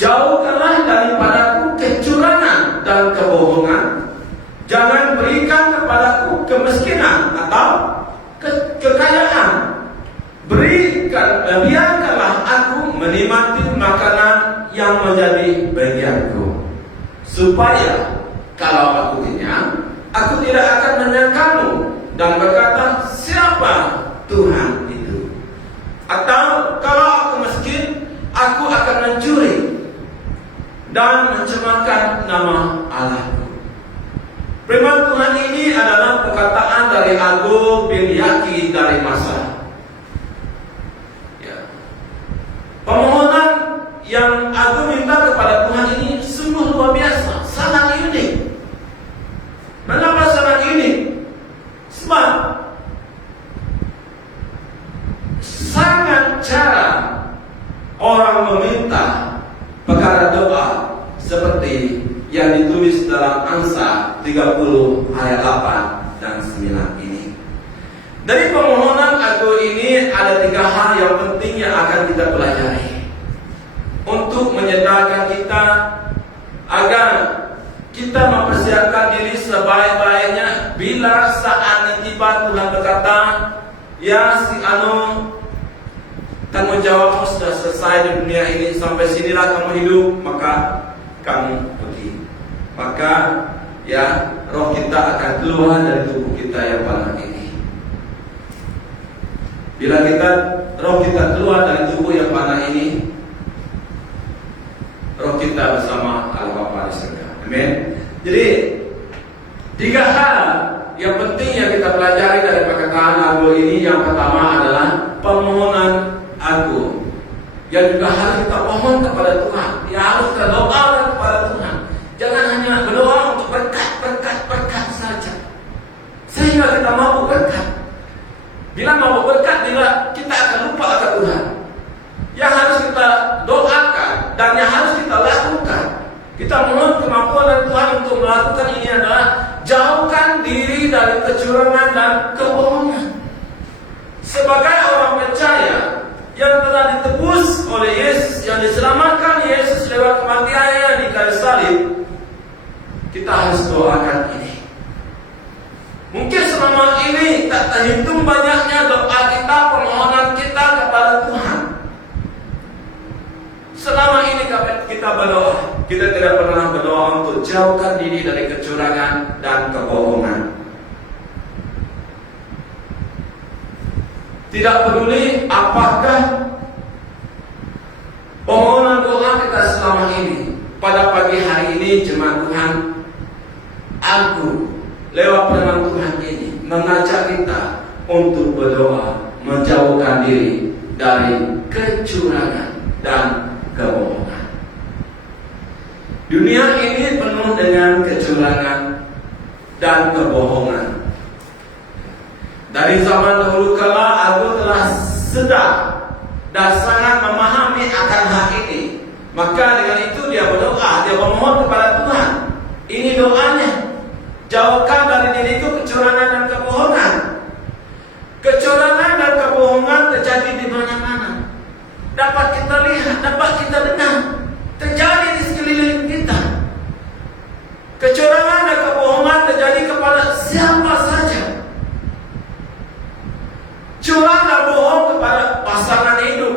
Jauhkanlah daripadaku kecurangan dan kebohongan. Jangan berikan kepadaku kemiskinan atau kekayaan. Biarkanlah aku menikmati makanan yang menjadi bagianku, supaya kalau aku kenyang, aku tidak akan menyangkamu dan berkata, siapa Tuhan itu? Atau kalau aku miskin, aku akan mencuri dan mencemarkan nama Allahku. Firman Tuhan ini adalah perkataan dari Ago bin Yaki dari Masar. Ya. Permohonan yang Ago minta kepada Tuhan ini sungguh luar biasa, sangat unik. Mengapa sangat unik? Sebab sangat jarang orang meminta perkara doa seperti yang ditulis dalam Amsal 30 ayat 8 dan 9 ini. Dari permohonan Ago ini ada 3 hal yang penting yang akan kita pelajari untuk menyedarkan kita agar kita mempersiapkan diri sebaik-baiknya bila saat tiba Tuhan berkata, ya si anu, tanggung jawabmu sudah selesai di dunia ini, sampai sinilah kamu hidup, maka kamu pergi. Maka ya roh kita akan keluar dari tubuh kita yang panah ini. Bila roh kita keluar dari tubuh yang panah ini, roh kita bersama Allah Bapa di surga. Amin. Jadi 3 hal yang penting yang kita pelajari dari perkataan Ago ini. Yang pertama adalah permohonan Ago, yang juga harus kita mohon kepada Tuhan. Ya, harus kita doakan kepada Tuhan. Jangan hanya berdoa untuk berkat saja, sehingga kita mampu berkat. Bila mampu berkat, bila kita akan lupa akan Tuhan. Yang harus kita doakan dan yang harus kita lakukan, kita mohon kemampuan dari Tuhan untuk melakukan ini adalah jauhkan diri dari kecurangan dan kebohongan. telah ditebus oleh Yesus, yang diselamatkan Yesus lewat kematiannya di kayu salib, kita harus doakan ini. Mungkin selama ini tak terhitung banyaknya doa kita, permohonan kita kepada Tuhan. Selama ini kita berdoa, kita tidak pernah berdoa untuk jauhkan diri dari kecurangan dan kebohongan. Tidak peduli apakah permohonan doa kita selama ini. Pada pagi hari ini jemaat Tuhan, aku lewat firman Tuhan ini mengajak kita untuk berdoa menjauhkan diri dari kecurangan dan kebohongan. Dunia ini penuh dengan kecurangan dan kebohongan. Dari zaman dahulu kala aku telah sedar dan sangat memahami akan hal ini. Maka dengan itu dia berdoa, dia memohon kepada Tuhan. Ini doanya. Jauhkan dari diriku kecurangan dan kebohongan. Kecurangan dan kebohongan terjadi di mana-mana. Dapat kita lihat, dapat kita dengar. Terjadi di sekeliling kita. Kecurangan dan kebohongan terjadi kepada siapa saja. Curang dan bohong kepada pasangan hidup.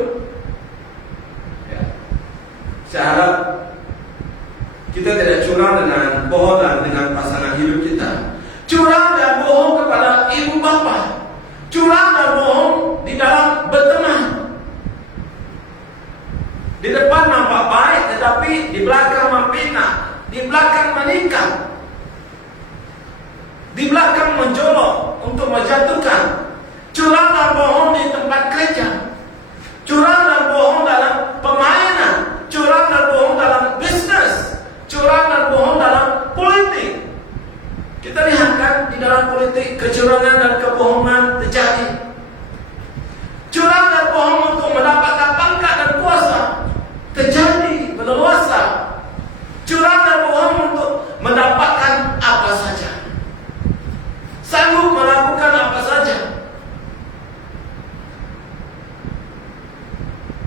Saya harap kita tidak curang dengan bohong dan dengan pasangan hidup kita. Curang dan bohong kepada ibu bapa. Curang dan bohong di dalam berteman. Di depan nampak baik, tetapi di belakang memfitnah, di belakang menikah, di belakang menjolok untuk menjatuhkan. Curang dan bohong di tempat kerja. Curang dan bohong dalam permainan. Curang dan bohong dalam bisnis. Curang dan bohong dalam politik. Kita lihat kan di dalam politik kecurangan dan kebohongan terjadi. Curang dan bohong untuk mendapatkan pangkat dan kuasa terjadi berleluasa. Curang dan bohong untuk mendapatkan apa saja. Sanggup melakukan apa saja.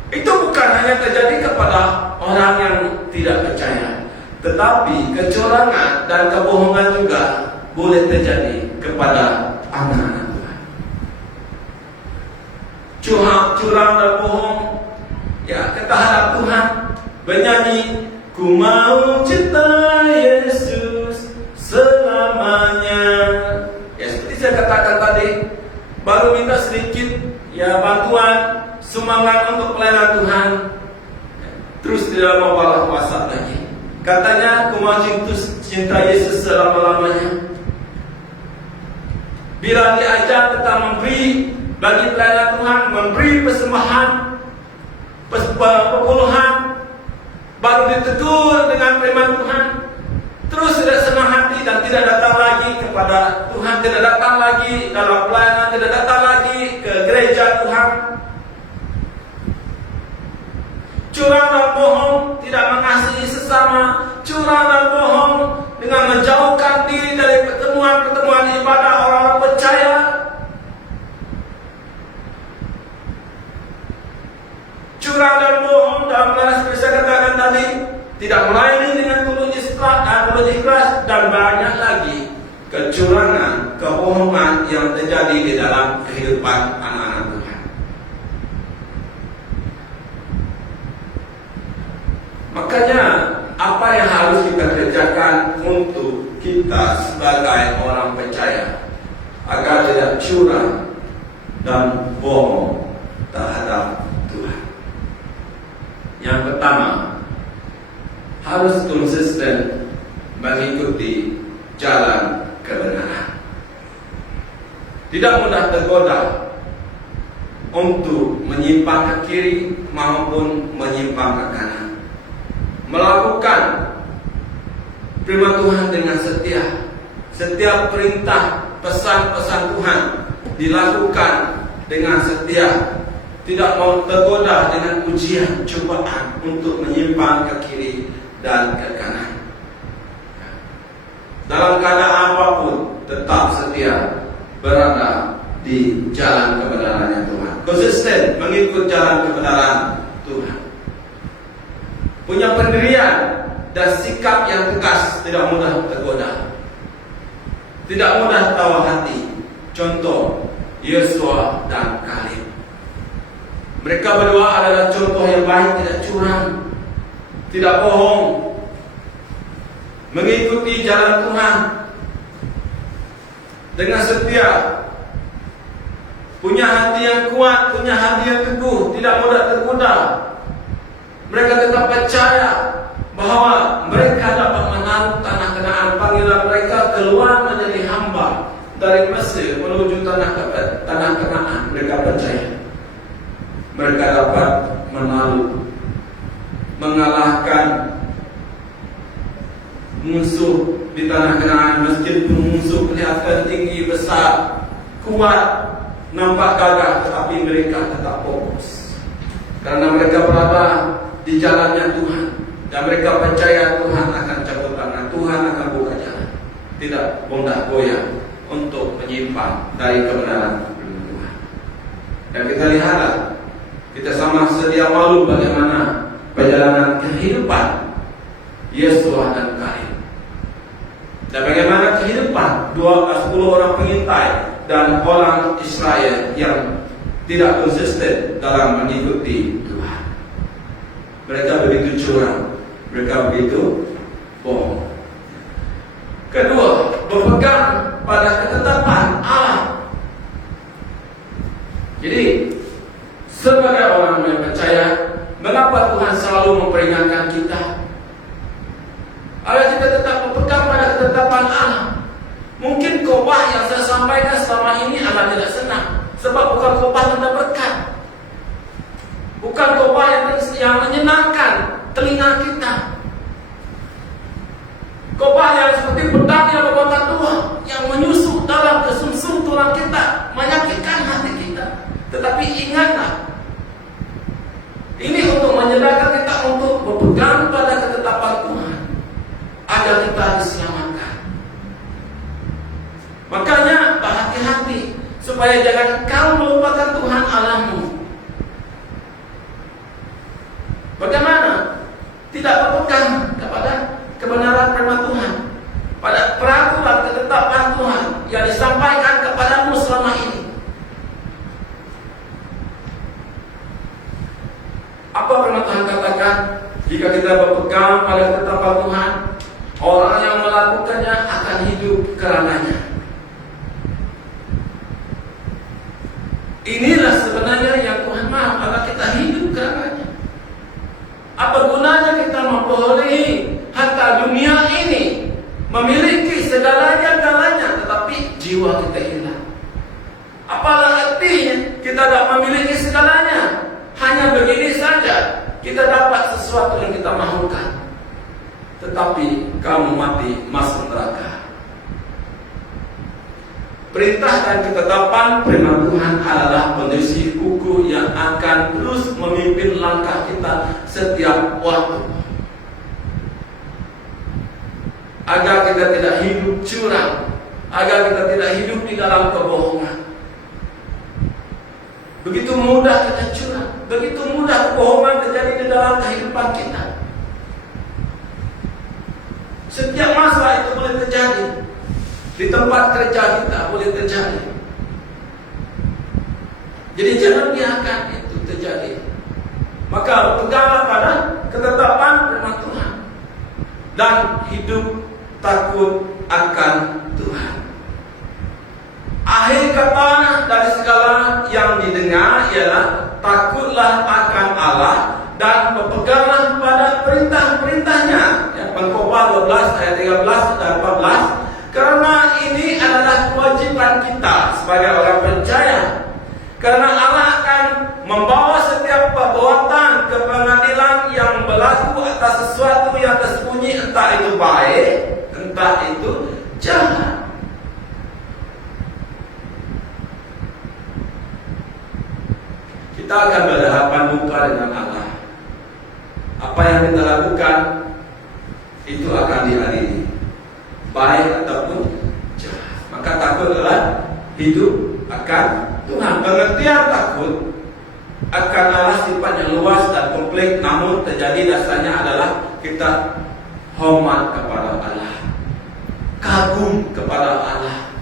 Itu bukan hanya terjadi kepada orang yang tidak percaya, tetapi kecurangan dan kebohongan juga boleh terjadi kepada anak-anak Tuhan. Curang dan bohong, ya, kita harap Tuhan bernyanyi, ku mau cinta Yesus selamanya. Ya, seperti saya katakan tadi, baru minta sedikit ya bantuan, sumbangan untuk pelayanan Tuhan, terus tidak mau balas WhatsApp lagi. Katanya aku mau cinta Yesus selama-lamanya. Bila diajar tentang memberi bagi pelayanan Tuhan, memberi persembahan, perpuluhan, baru ditegur dengan firman Tuhan, terus tidak senang hati dan tidak datang lagi kepada Tuhan, tidak datang lagi dalam pelayanan, tidak datang lagi ke gereja Tuhan. Curang dan bohong, tidak mengasihi sesama. Curang dan bohong dengan menjauhkan diri dari pertemuan-pertemuan ibadah orang-orang percaya. Curang dan bohong dalam kelas seperti saya katakan tadi, tidak melayani dengan tulus ikhlas dan banyak lagi kecurangan, kebohongan yang terjadi di dalam kehidupan anak-anak Tuhan. Makanya apa yang harus kita kerjakan untuk kita sebagai orang percaya agar tidak curang dan bohong terhadap Tuhan? Yang pertama, harus konsisten mengikuti jalan kebenaran. Tidak mudah tergoda untuk menyimpang ke kiri maupun menyimpang ke kanan. Melakukan firman Tuhan dengan setia. Setiap perintah, pesan-pesan Tuhan dilakukan dengan setia. Tidak mau tergoda dengan ujian, cobaan untuk menyimpang ke kiri dan ke kanan. Dalam keadaan apapun tetap setia berada di jalan kebenarannya Tuhan. konsisten mengikut jalan kebenaran Tuhan. Punya pendirian dan sikap yang tegas, tidak mudah tergoda, tidak mudah tawa hati. Contoh Yosua dan Kaleb. Mereka berdua adalah contoh yang baik, tidak curang, tidak bohong, mengikuti jalan Tuhan dengan setia, punya hati yang kuat, punya hati yang teguh, tidak mudah tergoda. Mereka tetap percaya bahwa mereka dapat menaruh tanah Kanaan. Panggilan mereka keluar menjadi hamba dari Mesir menuju tanah Kanaan. Mereka percaya mereka dapat menaruh, mengalahkan musuh di tanah Kanaan. Meskipun musuh kelihatan tinggi, besar, kuat, nampak gagah, tetapi mereka tetap fokus karena mereka berada di jalannya Tuhan, dan mereka percaya Tuhan akan cabut tangan, Tuhan akan buka jalan, tidak bondah goyah untuk menyimpang dari kebenaran Tuhan. Dan kita lihatlah, kita sama sedia malu bagaimana perjalanan kehidupan Yosua dan Kaleb, dan bagaimana kehidupan 10 orang pengintai dan orang Israel yang tidak konsisten dalam mengikuti Tuhan. Mereka begitu curang, mereka begitu bohong. Kedua, berpegang pada ketetapan Allah. Jadi, sebagai orang yang percaya, mengapa Tuhan selalu memperingatkan kita agar kita tetap berpegang pada ketetapan Allah? Mungkin khotbah yang saya sampaikan selama ini Anda tidak senang, sebab bukan khotbah tentang berkat, bukan khotbah yang menyenangkan telinga kita, khotbah yang seperti pedang yang berbakar dua, yang menyusup dalam kesumsum tulang kita, menyakitkan hati kita. Tetapi ingatlah, ini untuk menyadarkan kita untuk berpegang pada ketetapan Tuhan agar kita diselamatkan. Makanya berhati-hati supaya jangan kau melupakan Tuhan Allahmu. Bagaimana tidak berpegang kepada kebenaran firman Tuhan, pada peraturan ketetapan Tuhan yang disampaikan kepadamu selama ini? Apa firman Tuhan katakan? Jika kita berpegang pada ketetapan Tuhan, orang yang melakukannya akan hidup karenanya. Inilah sebenarnya yang Tuhan mau, agar kita hidup karenanya. Apa gunanya kita memperolehi harta dunia ini, memiliki segalanya-galanya, tetapi jiwa kita hilang? Apalah artinya kita tak memiliki segalanya, hanya begini saja kita dapat sesuatu yang kita mahukan, tetapi kamu mati masuk neraka. Perintah dan ketetapan firman Tuhan adalah kondisi kukuh yang akan terus memimpin langkah kita setiap waktu, agar kita tidak hidup curang, agar kita tidak hidup di dalam kebohongan. Begitu mudah kita curang, begitu mudah kebohongan terjadi di dalam kehidupan kita. Setiap masa itu boleh terjadi. Di tempat kerja kita boleh terjadi. Jadi jangan biarkan itu terjadi. Maka peganglah pada ketetapan firman Tuhan dan hidup takut akan Tuhan. Akhir kata dari segala yang didengar ialah takutlah akan Allah dan berpeganglah pada perintah-perintahnya. Pengkhotbah 12 ayat 13 dan 14. Karena ini adalah kewajiban kita sebagai orang percaya. Karena Allah akan membawa setiap perbuatan ke pengadilan yang berlaku atas sesuatu yang tersembunyi, entah itu baik, entah itu jahat. Kita akan berhadapan muka dengan Allah. Apa yang kita lakukan itu akan diadili, baik ataupun jahat. Maka takut adalah hidup akan Tuhan. Pengertian takut akan Allah sifatnya luas dan kompleks, namun terjadi dasarnya adalah kita hormat kepada Allah, kagum kepada Allah,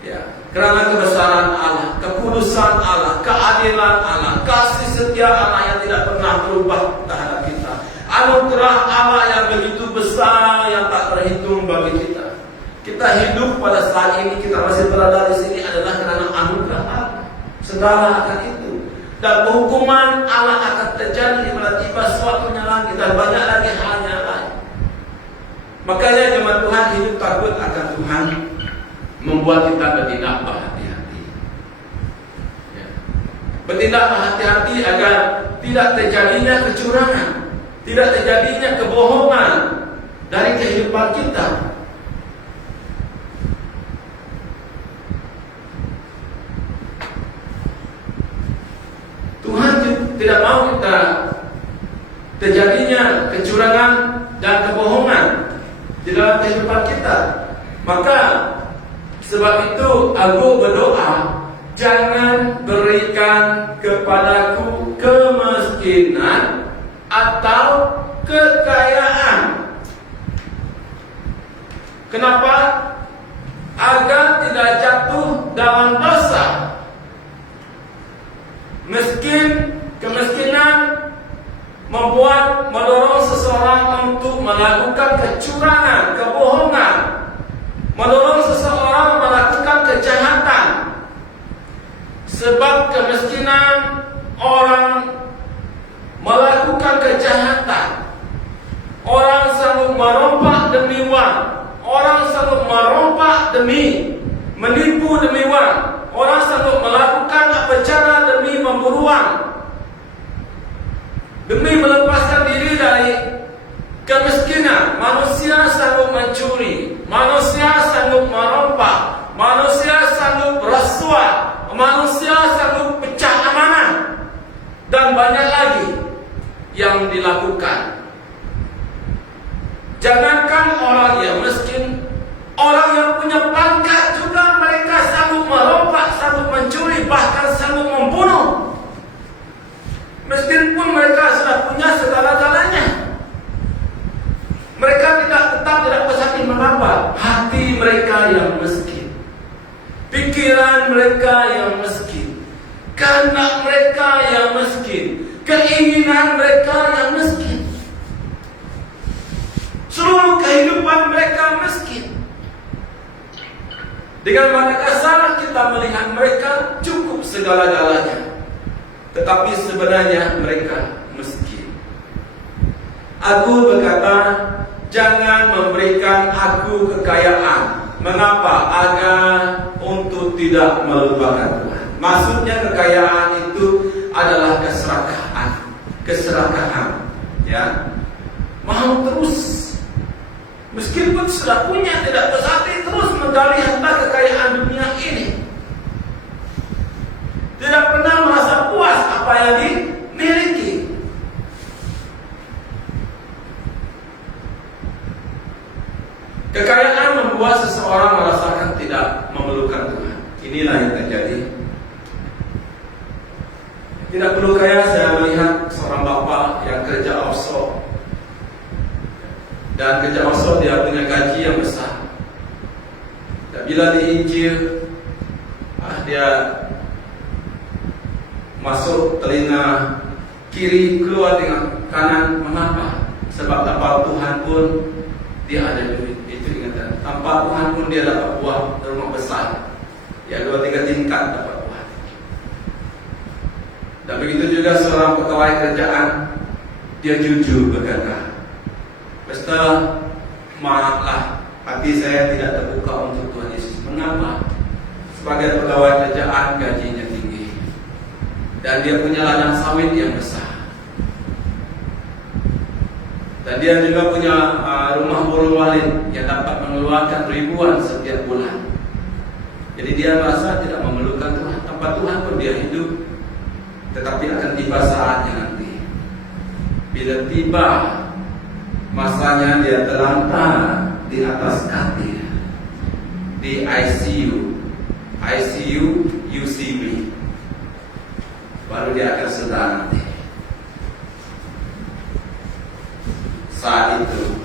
ya, kerana kebesaran Allah, kekudusan Allah, keadilan Allah, kasih setia Allah yang tidak pernah berubah terhadap kita, anugerah Allah yang begitu besar yang tak terhitung bagi kita. Kita hidup pada saat ini, kita masih berada di sini adalah kerana anugerah Allah. Segala akan itu. Dan hukuman Allah akan terjadi tiba-tiba suatunya lagi, dan banyak lagi halnya lain. Makanya jemaat Tuhan, hidup takut akan Tuhan membuat kita bertindak berhati-hati, ya. Bertindak berhati-hati agar tidak terjadinya kecurangan, tidak terjadinya kebohongan dari kehidupan kita. Tuhan tidak mau kita terjadinya kecurangan dan kebohongan di dalam kehidupan kita. Maka sebab itu aku berdoa, jangan berikan kepadaku kemiskinan atau kekayaan. Kenapa? Agar tidak jatuh dalam dosa. Kemiskinan mendorong seseorang untuk melakukan kecurangan, kebohongan, mendorong seseorang melakukan kejahatan. Sebab kemiskinan orang melakukan kejahatan. Orang sanggup merompak demi wang, orang sanggup merompak demi menipu demi wang. Orang sanggup melakukan apa cara demi memburu wang, demi melepaskan diri dari kemiskinan. Manusia sanggup mencuri, manusia sanggup merompak, manusia sanggup rasuah, manusia sanggup pecah amanah, dan banyak lagi yang dilakukan. Jangankan orang yang miskin, orang yang punya pangkat juga mereka sanggup merompak, sanggup mencuri, bahkan sanggup membunuh. Meskipun mereka sudah punya segala-galanya, mereka tetap tidak bersati. Mengapa? Hati mereka yang miskin, pikiran mereka yang miskin, kehendak mereka yang miskin, keinginan mereka yang miskin, seluruh kehidupan mereka miskin. Dengan mata kasar kita melihat mereka cukup segala-galanya, tetapi sebenarnya mereka miskin. Aku berkata, jangan memberikan aku kekayaan. Mengapa? Agar untuk tidak melupakan Tuhan. Maksudnya kekayaan itu adalah keserakahan, ya. Mau terus, meskipun sudah punya, tidak bersati, terus menggali harta kekayaan dunia ini. Tidak pernah merasa puas apa yang dimiliki. Kekayaan membuat seseorang merasakan tidak memerlukan Tuhan. Inilah yang terjadi. Tidak perlu kaya, saya melihat seorang bapak yang kerja offshore. Dan kerja offshore dia punya gaji yang besar. Dan bila diinjil, dia masuk telinga kiri, keluar dengan kanan. Mengapa? Sebab tanpa Tuhan pun dia ada duit. Itu ingatan. Tanpa Tuhan pun dia dapat buah rumah besar, ya 2-3 tingkat dapat buah. Dan begitu juga seorang pegawai kerajaan, dia jujur berkata, Pastor, maaflah, hati saya tidak terbuka untuk Tuhan Yesus. Mengapa? Sebagai pegawai kerajaan gajinya tinggi, dan dia punya ladang sawit yang besar, dan dia juga punya rumah burung walet yang dapat mengeluarkan ribuan setiap bulan. Jadi dia merasa tidak memerlukan Tuhan. Tanpa Tuhan pun dia hidup. Tetapi akan tiba saatnya nanti, bila tiba masanya dia terlantar di atas katil, di ICU, UCB, baru dia akan sedar nanti. Saat itu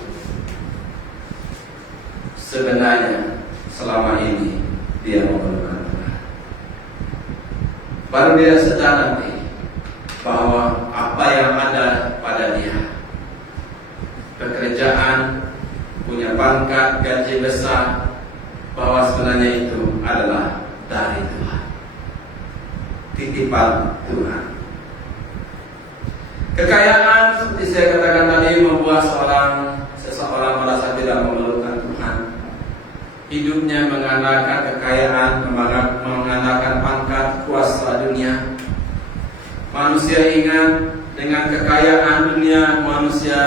sebenarnya selama ini dia memerlukan Tuhan. Baru dia sedar nanti bahwa apa yang ada pada dia, pekerjaan, punya pangkat, gaji besar, bahwa sebenarnya itu adalah dari Tuhan, titipan Tuhan. Kekayaan seperti saya katakan tadi membuat seseorang merasa tidak memerlukan Tuhan. Hidupnya mengandalkan kekayaan, mengandalkan pangkat, kuasa dunia. Manusia ingat dengan kekayaan dunia manusia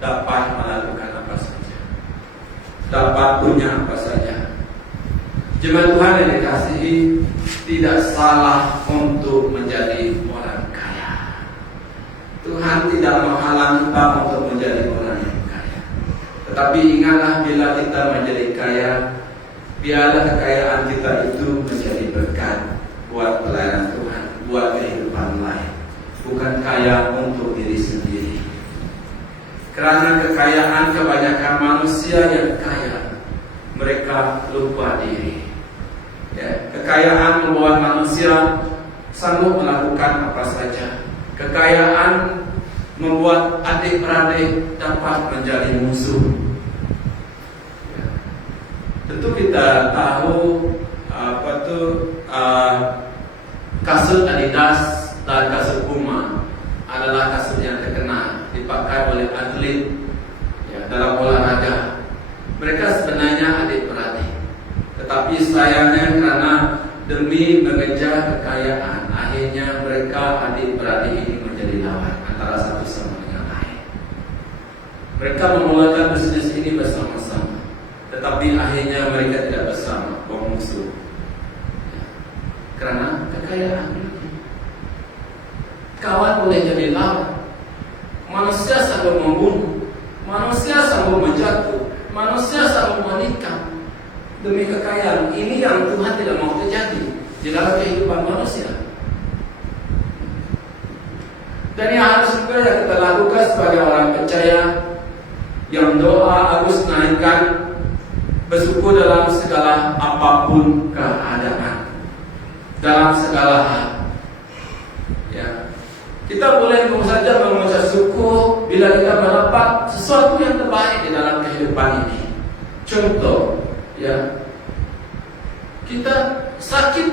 dapat melakukan apa saja, dapat punya apa saja. Jemaat Tuhan yang dikasihi, tidak salah untuk menjadi orang kaya. Tuhan tidak menghalang kita untuk menjadi orang yang kaya. Tetapi ingatlah, bila kita menjadi kaya, biarlah kekayaan kita itu menjadi berkat buat pelayanan Tuhan, buat kehidupan lain, bukan kaya untuk diri sendiri. Karena kekayaan kebanyakan manusia yang kaya, mereka lupa diri. Ya, kekayaan membuat manusia sanggup melakukan apa saja. Kekayaan membuat adik-beradik dapat menjadi musuh. Ya. Tentu kita tahu kasut Adidas dan kasut Puma adalah kasut yang terkenal, dipakai oleh atlet ya, dalam olahraga. Mereka sebenarnya adik-beradik. Tetapi sayangnya karena demi mengejar kekayaan, akhirnya mereka adik-beradik ini menjadi lawan antara satu sama dengan lain. Mereka memulakan bisnis ini bersama-sama, tetapi akhirnya mereka tidak bersama, bermusuh. Karena kekayaan. Kawan boleh jadi lawan. Manusia sanggup membunuh, manusia sanggup menjatuh, manusia sanggup menikah demi kekayaan. Ini yang Tuhan tidak mau terjadi di dalam kehidupan manusia. Dan yang harus juga yang kita lakukan sebagai orang percaya, yang doa harus naikkan bersyukur dalam segala apapun keadaan, dalam segala hal. Ya, kita boleh saja mengucap syukur bila kita mendapat sesuatu yang terbaik di dalam kehidupan ini. Contoh, ya, kita sakit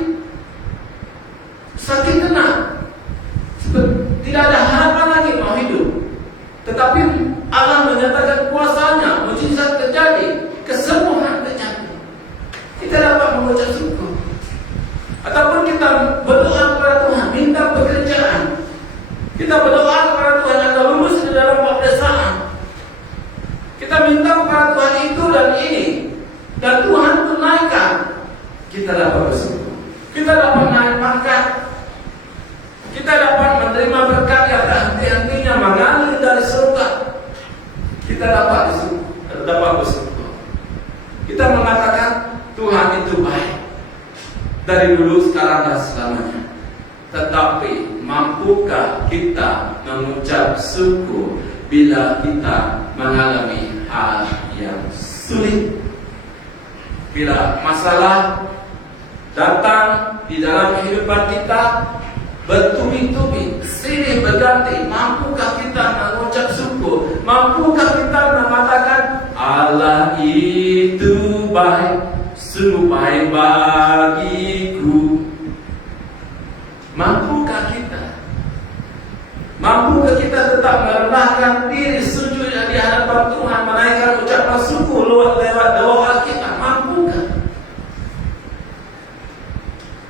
kena, tidak ada harapan lagi mau hidup, tetapi Allah menyatakan kuasanya, mujizat terjadi, kesembuhan terjadi. Kita dapat mengucap syukur. Ataupun kita berdoa kepada Tuhan, minta pekerjaan. Kita berdoa kepada Tuhan agar lulus di dalam pemeriksaan. Kita minta kepada Tuhan itu dan ini, dan Tuhan tunaikan. Kita dapat bersyukur. Kita dapat naik pangkat. Kita dapat menerima berkat yang henti-hentinya mengalir dari surga. Kita dapat bersyukur. Kita mengatakan Tuhan itu baik dari dulu, sekarang dan selamanya. Tetapi mampukah kita mengucap syukur bila kita mengalami hal yang sulit? Bila masalah datang di dalam kehidupan kita bertubi-tubi, silih berganti, mampukah kita mengucap syukur? Mampukah kita mengatakan Allah itu baik, sungguh baik bagiku? Mampukah kita? Mampukah kita tetap merendahkan diri, sujud di hadapan Tuhan, menaikkan ucapan syukur lewat doa kita? Mampukah?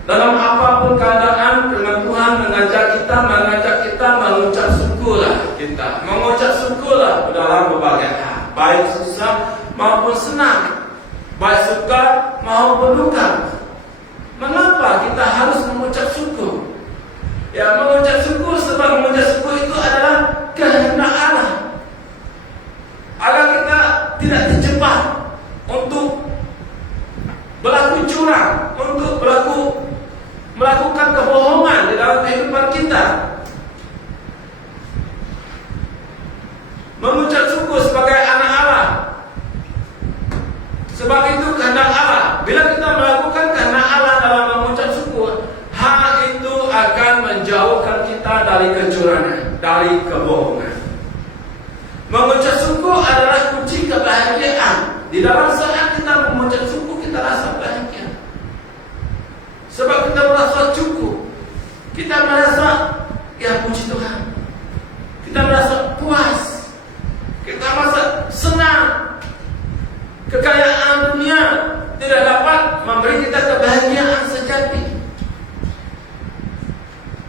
Dalam apapun keadaan, dengan Tuhan mengajak kita mengucap syukurlah kita. Mengucap syukurlah dalam berbagai hal, baik susah maupun senang, baik suka maupun duka. Mengapa kita harus mengucap syukur? Ya, mengucap syukur sebab mengucap syukur itu adalah kehendak Allah. Agar kita tidak terjebak untuk berlaku curang, untuk melakukan kebohongan di dalam kehidupan kita. dorongan. Mengucap syukur adalah kunci kebahagiaan. Di dalam saat kita mengucap syukur, kita rasa bahagia. Sebab kita merasa cukup. Kita merasa, ya puji Tuhan, kita merasa puas, kita merasa senang. Kekayaan dunia tidak dapat memberi kita kebahagiaan sejati.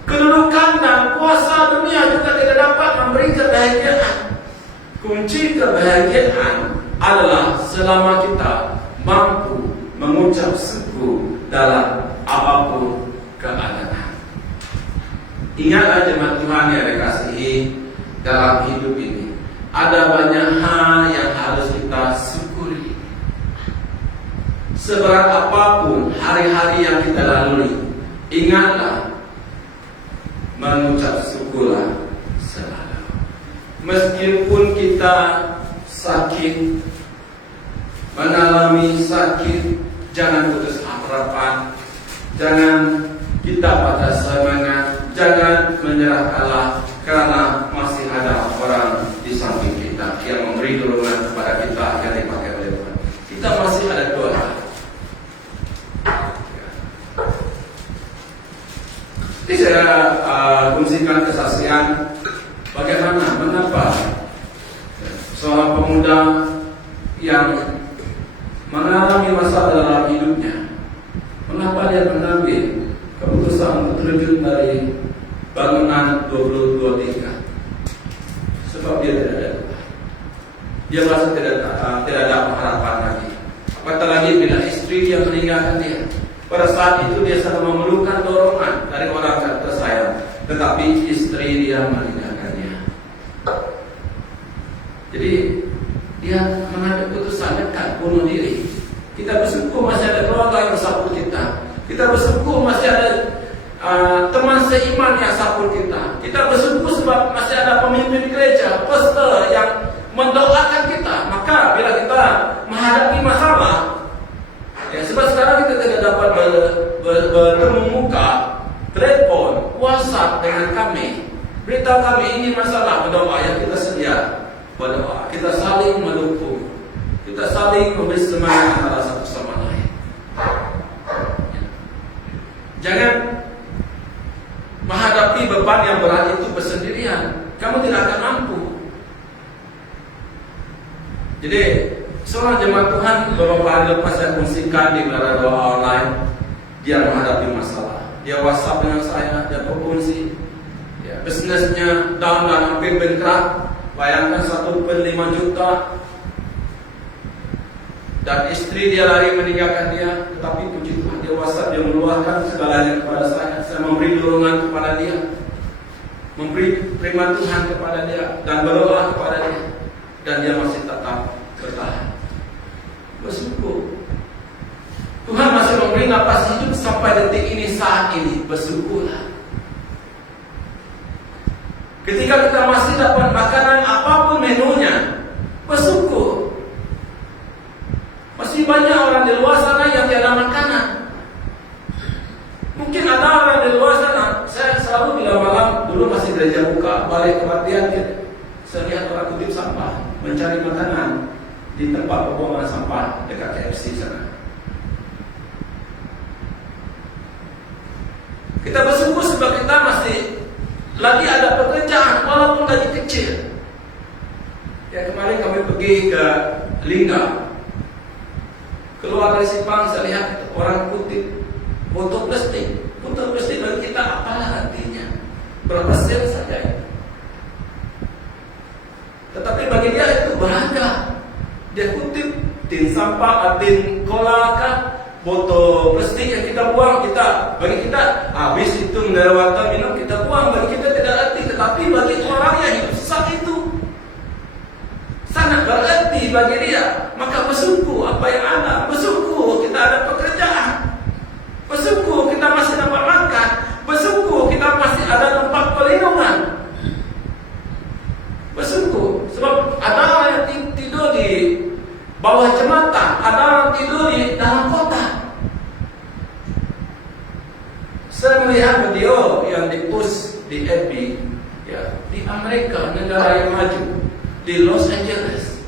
Kedudukan dan kuasa dunia juga tidak dapat memberi kebahagiaan. Kunci kebahagiaan adalah selama kita mampu mengucap syukur dalam apapun keadaan. Ingatlah jemaat Tuhan yang dikasihi, dalam hidup ini ada banyak hal yang harus kita syukuri. Seberat apapun hari-hari yang kita lalui, ingatlah mengucap syukurlah selalu. Meskipun kita sakit, mengalami sakit, jangan putus harapan, jangan kita patah semangat, jangan menyerah kalah, karena masih ada orang di samping kita yang memberi dorongan kepada kita yang dipakai oleh Tuhan. Kita masih ada doa. Jadi saya kongsikan kesaksian bagaimana, mengapa seorang pemuda yang mengalami masalah dalam hidupnya, mengapa dia mengambil keputusan untuk terjun dari bangunan 22 sebab dia tidak ada doa. Dia merasa tidak ada harapan lagi. Apatah lagi bila istri dia meninggalkan dia. Pada saat itu dia sangat memerlukan dorongan dari orang tersayang, tetapi istri dia meninggalkannya. Jadi dia mengambil keputusan dekat bunuh diri. Kita bersyukur masih ada keluarga yang bersaput kita. Kita bersyukur masih ada teman seiman yang saput kita. Kita bersyukur sebab masih ada pemimpin gereja, pastor yang mendoakan kita. Maka bila kita menghadapi masalah, ya, sebab sekarang kita tidak dapat bertemu muka, telepon, WhatsApp dengan kami. Beritahu kami ini masalah, berdoa, ya kita sedia berdoa. Kita saling mendukung, kita saling memberi semangat antara satu sama lain. Jangan menghadapi beban yang berat itu bersendirian. Kamu tidak akan mampu. Jadi seorang jemaat Tuhan beberapa hari lepas saya kongsikan di melalui doa online, dia menghadapi masalah. Dia WhatsApp dengan saya, dia berkongsi, ya, bisnisnya down dan hampir bengkrak. Bayangkan 1,5 juta, dan istri dia lari meninggalkan dia. Tetapi puji Tuhan, dia WhatsApp, dia meluahkan segalanya kepada saya. Saya memberi dorongan kepada dia, memberi firman Tuhan kepada dia, dan berdoa kepada dia, dan dia masih tetap bertahan. Bersyukur. Tuhan masih memberi nafas hidup sampai detik ini, saat ini. Bersyukurlah. Ketika kita masih dapat makanan apapun menunya, bersyukur. Masih banyak orang di luar sana yang tiada makanan. Mungkin ada orang di luar sana. Saya selalu bila malam, dulu masih gereja buka, balik kematian, saya lihat orang kutip sampah, mencari makanan di tempat pembuangan sampah dekat KFC sana. Kita bersyukur sebab kita masih lagi ada pekerjaan walaupun gaji kecil. Ya, kemarin kami pergi ke Lingga, keluar dari simpang, saya lihat orang kutip botol plastik. Botol plastik bagi kita apalah artinya, berapa sen saja. Tetapi bagi dia itu berharga. Dia kutip tin sampah, tin cola kan, botol plastik yang kita buang, bagi kita habis itu melewati minum kita buang, bagi kita tidak arti. Tetapi bagi orang yang hidup saat itu sangat berarti bagi dia. Maka bersyukur apa yang ada, bersyukur kita ada pekerjaan, bersyukur kita masih dapat makan, bersyukur kita masih ada tempat perlindungan, bersyukur sebab ada orang yang tidur di bawah jembatan, ada orang tidur di dalam kota. Saya melihat video yang dipost di FB, ya, di Amerika. Amerika, negara yang maju, di Los Angeles,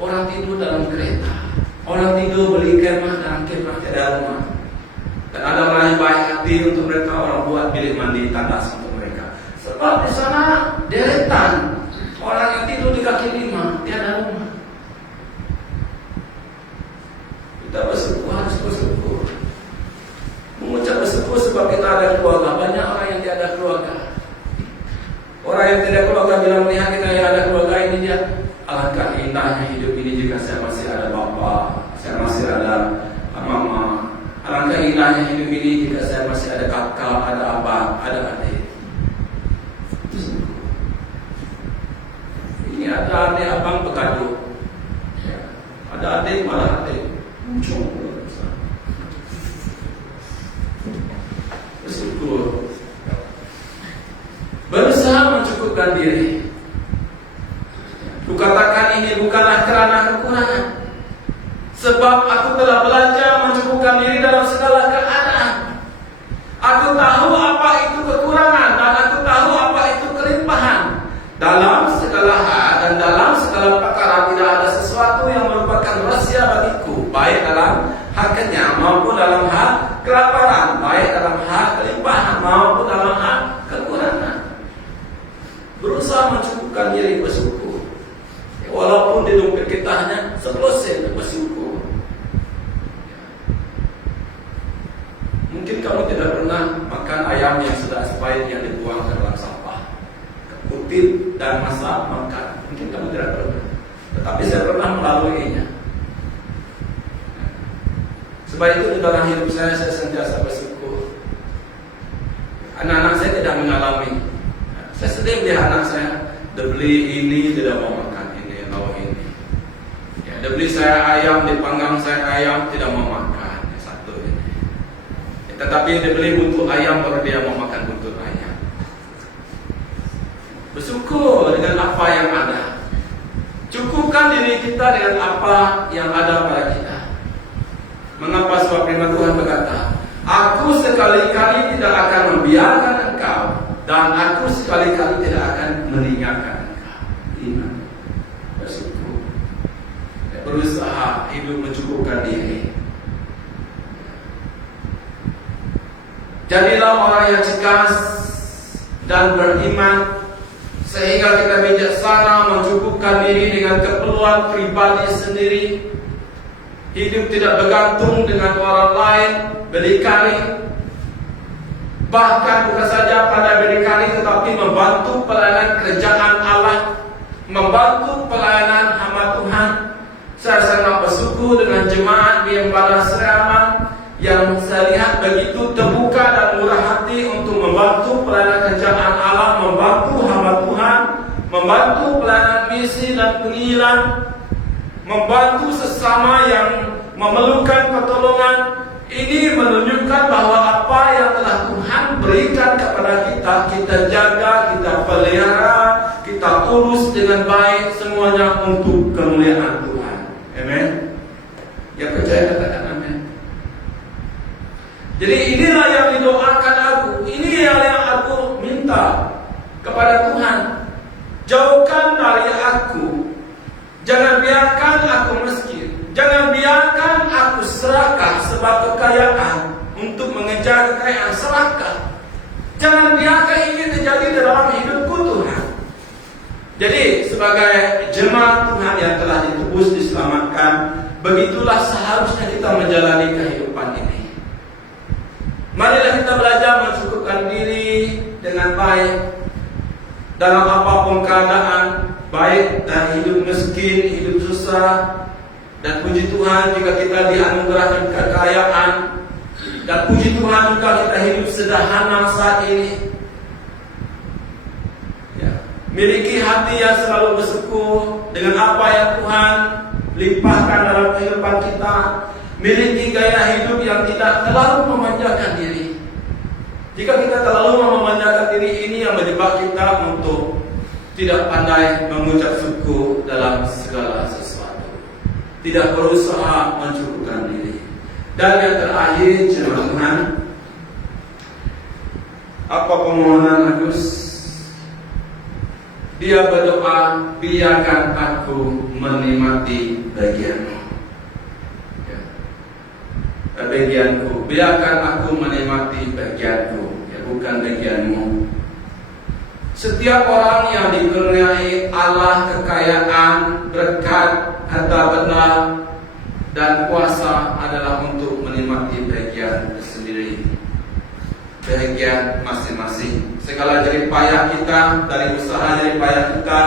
orang tidur dalam kereta, orang tidur beli kemah dalam kemah tidak ada rumah. Dan ada orang yang baik hati untuk mereka, orang buat bilik mandi tandas untuk mereka. Sebab di sana deretan orang yang tidur di kaki lima tiada rumah. Kita bersyukur, harus bersyukur. Mengucap bersyukur sebab kita ada keluarga. Banyak orang yang tiada keluarga. Orang yang tidak keluarga bilang, melihat kita yang ada keluarga ini, dia, alangkah indahnya hidup ini jika saya masih ada bapa, saya masih ada mama. Alangkah indahnya hidup ini jika saya masih ada kakak, ada abang, ada adik. Ini ada adik abang bergaduh, ada adik malah adik muncul. Bersyukur, berusaha mencukupkan diri. Kukatakan ini bukanlah kerana kekurangan, sebab aku telah belajar mencukupkan diri dalam segala keadaan. Aku tahu apa itu kekurangan dan aku tahu apa itu kelimpahan. Dalam segala hal dan dalam segala perkara tidak ada sesuatu yang merupakan rahasia bagiku, baik dalam hal kenyang maupun dalam hal kelaparan, baik dalam hal kelimpahan maupun dalam hal kekurangan. Berusaha mencukupkan diri, bersyukur. Walaupun di dompet kita hanya 10 sen, bersyukur. Mungkin kamu tidak pernah makan ayam yang sudah expired yang dibuang ke dalam sampah, kutip dan masak makan. Mungkin kamu tidak pernah, tetapi saya pernah melaluinya. Sebab itu di dalam hidup saya sentiasa bersyukur. Anak-anak saya tidak mengalami. Saya sedih melihat anak saya, dia beli ini tidak mau makan ini, lauk ini. Ya, dia beli saya ayam, dipanggang saya ayam tidak mau makan. Ya, satu ini. Ya, tetapi dia beli buntut ayam baru dia mau makan buntut ayam. Bersyukur dengan apa yang ada. Cukupkan diri kita dengan apa yang ada pada kita. Mengapa? Sebab firman Tuhan berkata, aku sekali-kali tidak akan membiarkan engkau, dan aku sekali-kali tidak akan meninggalkan engkau. Ingat, bersyukur, berusaha hidup mencukupkan diri. Jadilah orang yang cerdas dan beriman, sehingga kita bijaksana mencukupkan diri dengan keperluan pribadi sendiri. Hidup tidak bergantung dengan orang lain berdikari. Bahkan bukan saja pada berdikari, tetapi membantu pelayanan kerajaan Allah, membantu pelayanan hamba Tuhan. Saya sangat bersyukur dengan jemaat di Embala Seriaman yang saya lihat begitu terbuka dan murah hati untuk membantu pelayanan kerajaan Allah, membantu hamba Tuhan, membantu pelayanan misi dan pengiran, membantu sesama yang memerlukan pertolongan. Ini menunjukkan bahwa apa yang telah Tuhan berikan kepada kita, kita jaga, kita pelihara, kita urus dengan baik, semuanya untuk kemuliaan Tuhan. Amen. Yang percaya katakan amin. Jadi inilah yang didoakan aku, ini yang aku minta kepada Tuhan. Jauhkan dari aku, jangan biarkan aku miskin. Jangan biarkan aku serakah sebab kekayaan, untuk mengejar kekayaan serakah. Jangan biarkan ini terjadi dalam hidupku Tuhan. Jadi sebagai jemaat Tuhan yang telah ditebus, diselamatkan, begitulah seharusnya kita menjalani kehidupan ini. Marilah kita belajar mencukupkan diri dengan baik dalam apapun keadaan, baik dari hidup miskin, hidup susah. Dan puji Tuhan jika kita dianugerahi kekayaan, dan puji Tuhan juga kita hidup sederhana saat ini. Ya. Miliki hati yang selalu bersyukur dengan apa yang Tuhan limpahkan dalam kehidupan kita. Miliki gaya hidup yang tidak terlalu memanjakan diri. Jika kita terlalu memanjakan diri, ini yang menyebabkan kita untuk tidak pandai mengucap syukur dalam segala sesuatu, tidak berusaha mencukupkan diri. Dan yang terakhir, jemaat Tuhan, apa permohonan Agus? Dia berdoa, biarkan aku menikmati bagianmu. Ya. Bagianku, biarkan aku menikmati bagianku, ya, bukan bagianmu. Setiap orang yang dikurniai Allah kekayaan, berkat, harta benda, dan kuasa adalah untuk menikmati bagian sendiri, bagian masing-masing. Segala jerih payah kita, dari usaha jerih payah kita,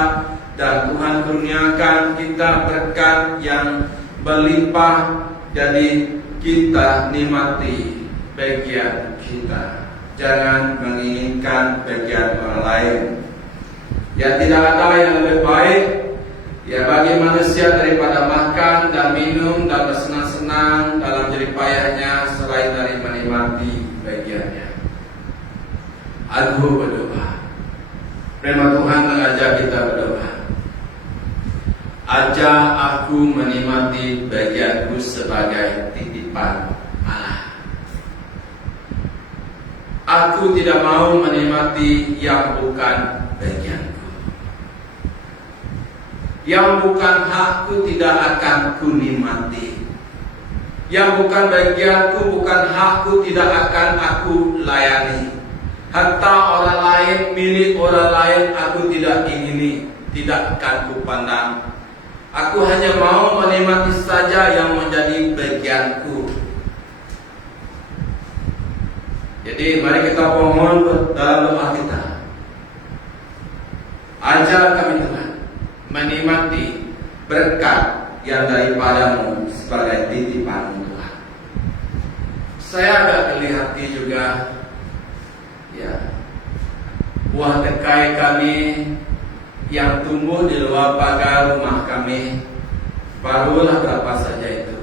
dan Tuhan kurniakan kita berkat yang berlimpah. Jadi kita nikmati bagian kita. Jangan menginginkan bagian orang lain. Ya, tidak ada yang lebih baik ya bagi manusia daripada makan dan minum dan bersenang-senang dalam jerih payahnya selain dari menikmati bagiannya. Aku berdoa. Firman Tuhan mengajak kita berdoa. Ajak aku menikmati bagianku sebagai titipan Allah. Aku tidak mau menikmati yang bukan bagianku. Yang bukan hakku tidak akan ku nikmati. Yang bukan bagianku, bukan hakku tidak akan aku layani. Harta orang lain, milik orang lain aku tidak ingini, tidak akan ku pandang. Aku hanya mau menikmati saja yang menjadi bagianku. Jadi mari kita mohon dalam doa kita. Ajar kami Tuhan menikmati berkat yang daripadamu sebagai titipan Tuhan. Saya agak kelihati juga ya, buah tekai kami yang tumbuh di luar pagar rumah kami barulah berapa saja itu.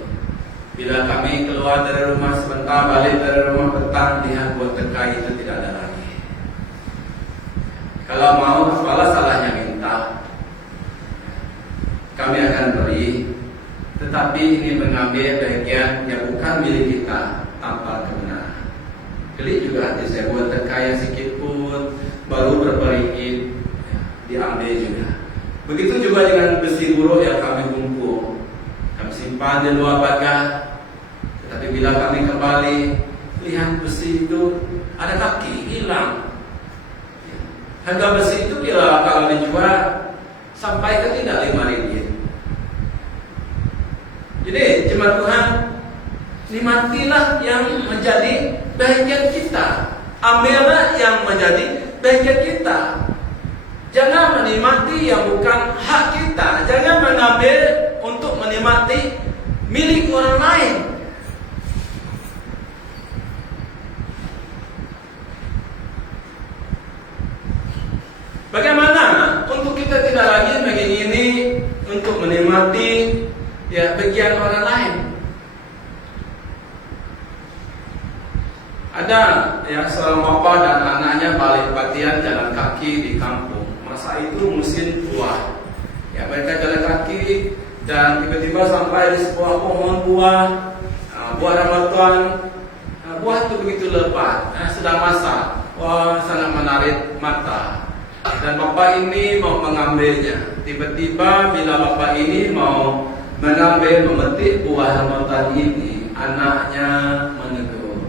Bila kami keluar dari rumah sebentar, balik dari rumah petang, lihat buah tekai itu tidak ada lagi. Kalau mau, apalah salahnya minta. Kami akan beri, tetapi ini mengambil bagian yang bukan milik kita tanpa kebenaran. Geli juga hati saya, buat tekai yang sedikit pun baru berberikit diambil juga. Begitu juga dengan besi buruk yang kami kumpul, kami simpan di luar pagar. Tetapi bila kami kembali, lihat besi itu ada kaki hilang. Harga besi itu bila kalau dijual sampai ke tidak 5 ringgit. Jadi jemaat Tuhan, nikmatilah yang menjadi bagian kita. Ambillah yang menjadi bagian kita. Jangan menikmati yang bukan hak kita. Jangan mengambil untuk menikmati milik orang lain. Bagaimana untuk kita tidak lagi begini untuk menikmati ya bagian orang lain? Ada ya seorang bapak dan anaknya balik latihan jalan kaki di kampung. Masa itu musim buah. Ya mereka jalan kaki dan tiba-tiba sampai di sebuah pohon buah, buah rambutan. Buah itu begitu lebat, sedang masak. Wah, sangat menarik mata. Dan bapak ini mau mengambilnya. Tiba-tiba bila bapak ini mau mengambil memetik buah rambutan ini, anaknya menegur,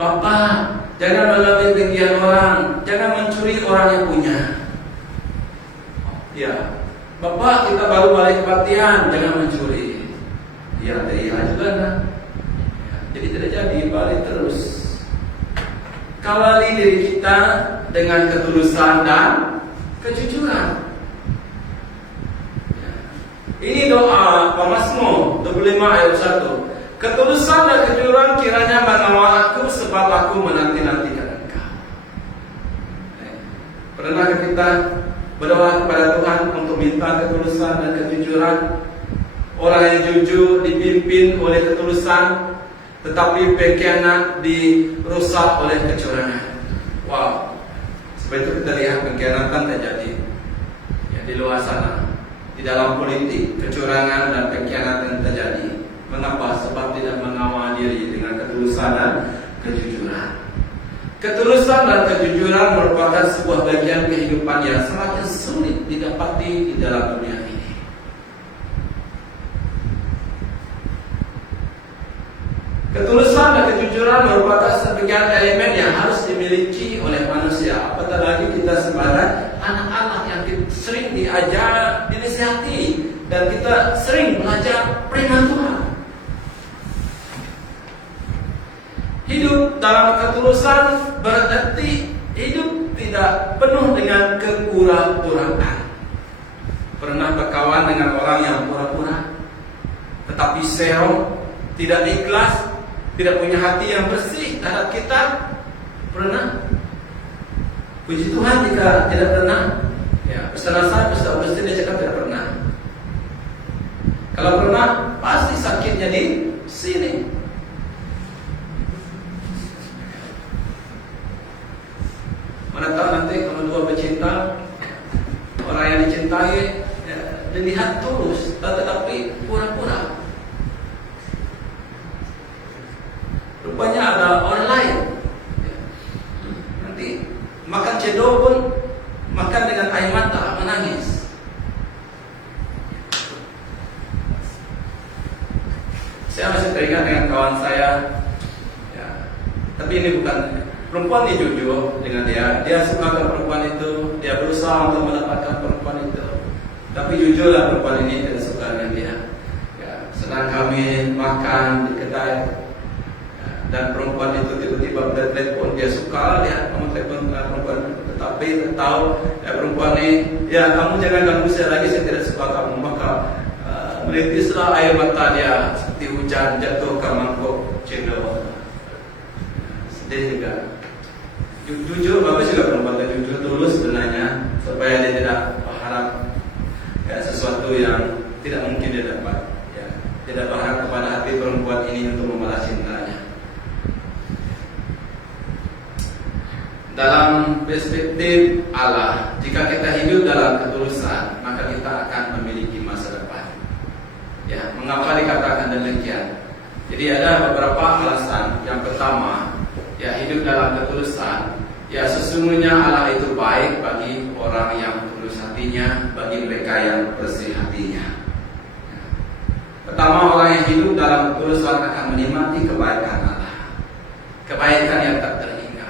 "Bapak, jangan mengambil bagian orang, jangan mencuri orang yang punya." Ya, "Bapak, kita baru balik latihan, jangan mencuri." Ya, iya juga nah. Ya, jadi tidak jadi balik terus. Kawali diri kita dengan ketulusan dan kejujuran. Ya. Ini doa Mazmur 25 ayat 1. Ketulusan dan kejujuran kiranya mengawal aku, sebab aku menanti-nantikan Engkau. Pernah kita berdoa kepada Tuhan untuk minta ketulusan dan kejujuran? Orang yang jujur dipimpin oleh ketulusan, tetapi pengkhianat dirusak oleh kecurangan. Wow, sebab itu kita lihat pengkhianatan terjadi ya, di luar sana, di dalam politik, kecurangan dan pengkhianatan terjadi. Mengapa? Sebab tidak mengawal diri dengan ketulusan dan kejujuran. Ketulusan dan kejujuran merupakan sebuah bagian kehidupan yang semakin sulit didapati di dalam dunia ini. Ketulusan dan kejujuran merupakan sebagian elemen yang harus dimiliki oleh manusia. Apatah lagi kita sebagai anak-anak yang sering diajar, dinasihati, dan kita sering belajar firman Tuhan. Hidup dalam ketulusan berarti hidup tidak penuh dengan kepura-puraan. Pernah berkawan dengan orang yang pura-pura, tetapi serong, tidak ikhlas, tidak punya hati yang bersih terhadap kita? Pernah? Puji Tuhan jika tidak pernah. Ya, Ustaz Agustin dia cakap tidak pernah. Kalau pernah, pasti sakitnya di sini. Mana tahu nanti kalau dua bercinta, orang yang dicintai ya, dilihat tulus, tetapi pura-pura. Rupanya ada orang lain. Nanti makan cendol pun makan dengan air mata, menangis. Saya masih teringat dengan kawan saya. Ya, tapi ini bukan perempuan ini jujur dengan dia. Dia suka ke perempuan itu. Dia berusaha untuk mendapatkan perempuan itu. Tapi jujurlah perempuan ini tidak suka dengan dia. Ya, sedang kami makan di kedai. Dan perempuan itu tiba-tiba bertelepon, dia suka lihat kamu telepon perempuan, tetapi tahu perempuan ini, ya kamu jangan ganggu saya lagi, saya tidak suka kamu. Maka menitislah air mata dia seperti hujan jatuh ke mangkuk cendol. Sedih juga. Jujur, bagus juga perempuan yang jujur, tulus sebenarnya, supaya dia tidak berharap ya, sesuatu yang tidak mungkin dia dapat. Ya, tidak berharap kepada hati perempuan ini untuk membalas cintanya. Dalam perspektif Allah, jika kita hidup dalam ketulusan, maka kita akan memiliki masa depan. Ya, mengapa dikatakan demikian? Jadi ada beberapa alasan. Yang pertama, ya hidup dalam ketulusan. Ya sesungguhnya Allah itu baik bagi orang yang tulus hatinya, bagi mereka yang bersih hatinya. Ya. Pertama, orang yang hidup dalam ketulusan akan menikmati kebaikan Allah, kebaikan yang tak terhingga,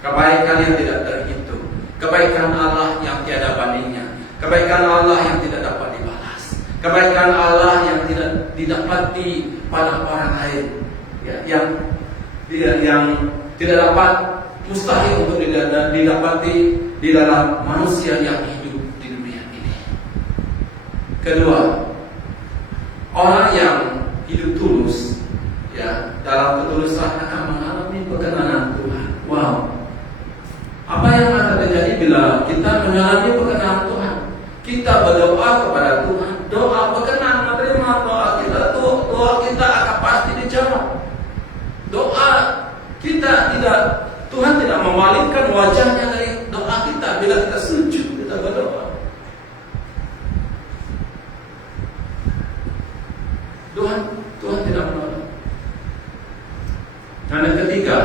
kebaikan yang tidak terhitung, kebaikan Allah yang tiada bandingnya, kebaikan Allah yang tidak dapat dibalas, kebaikan Allah yang tidak didapati pada orang lain, ya, yang tidak dapat, mustahil untuk didapati di dalam manusia yang hidup di dunia ini. Kedua, orang yang hidup tulus, ya dalam ketulusan akan mengalami perkenanan Tuhan. Wow. Apa yang akan terjadi bila kita mengalami perkenanan Tuhan? Kita berdoa kepada Tuhan, doa berkenan, menerima doa kita, doa kita akan pasti dijawab. Doa kita tidak, Tuhan tidak memalingkan wajahnya dari doa kita bila kita sujud, kita berdoa. Tuhan tidak menolak. Dan yang ketiga,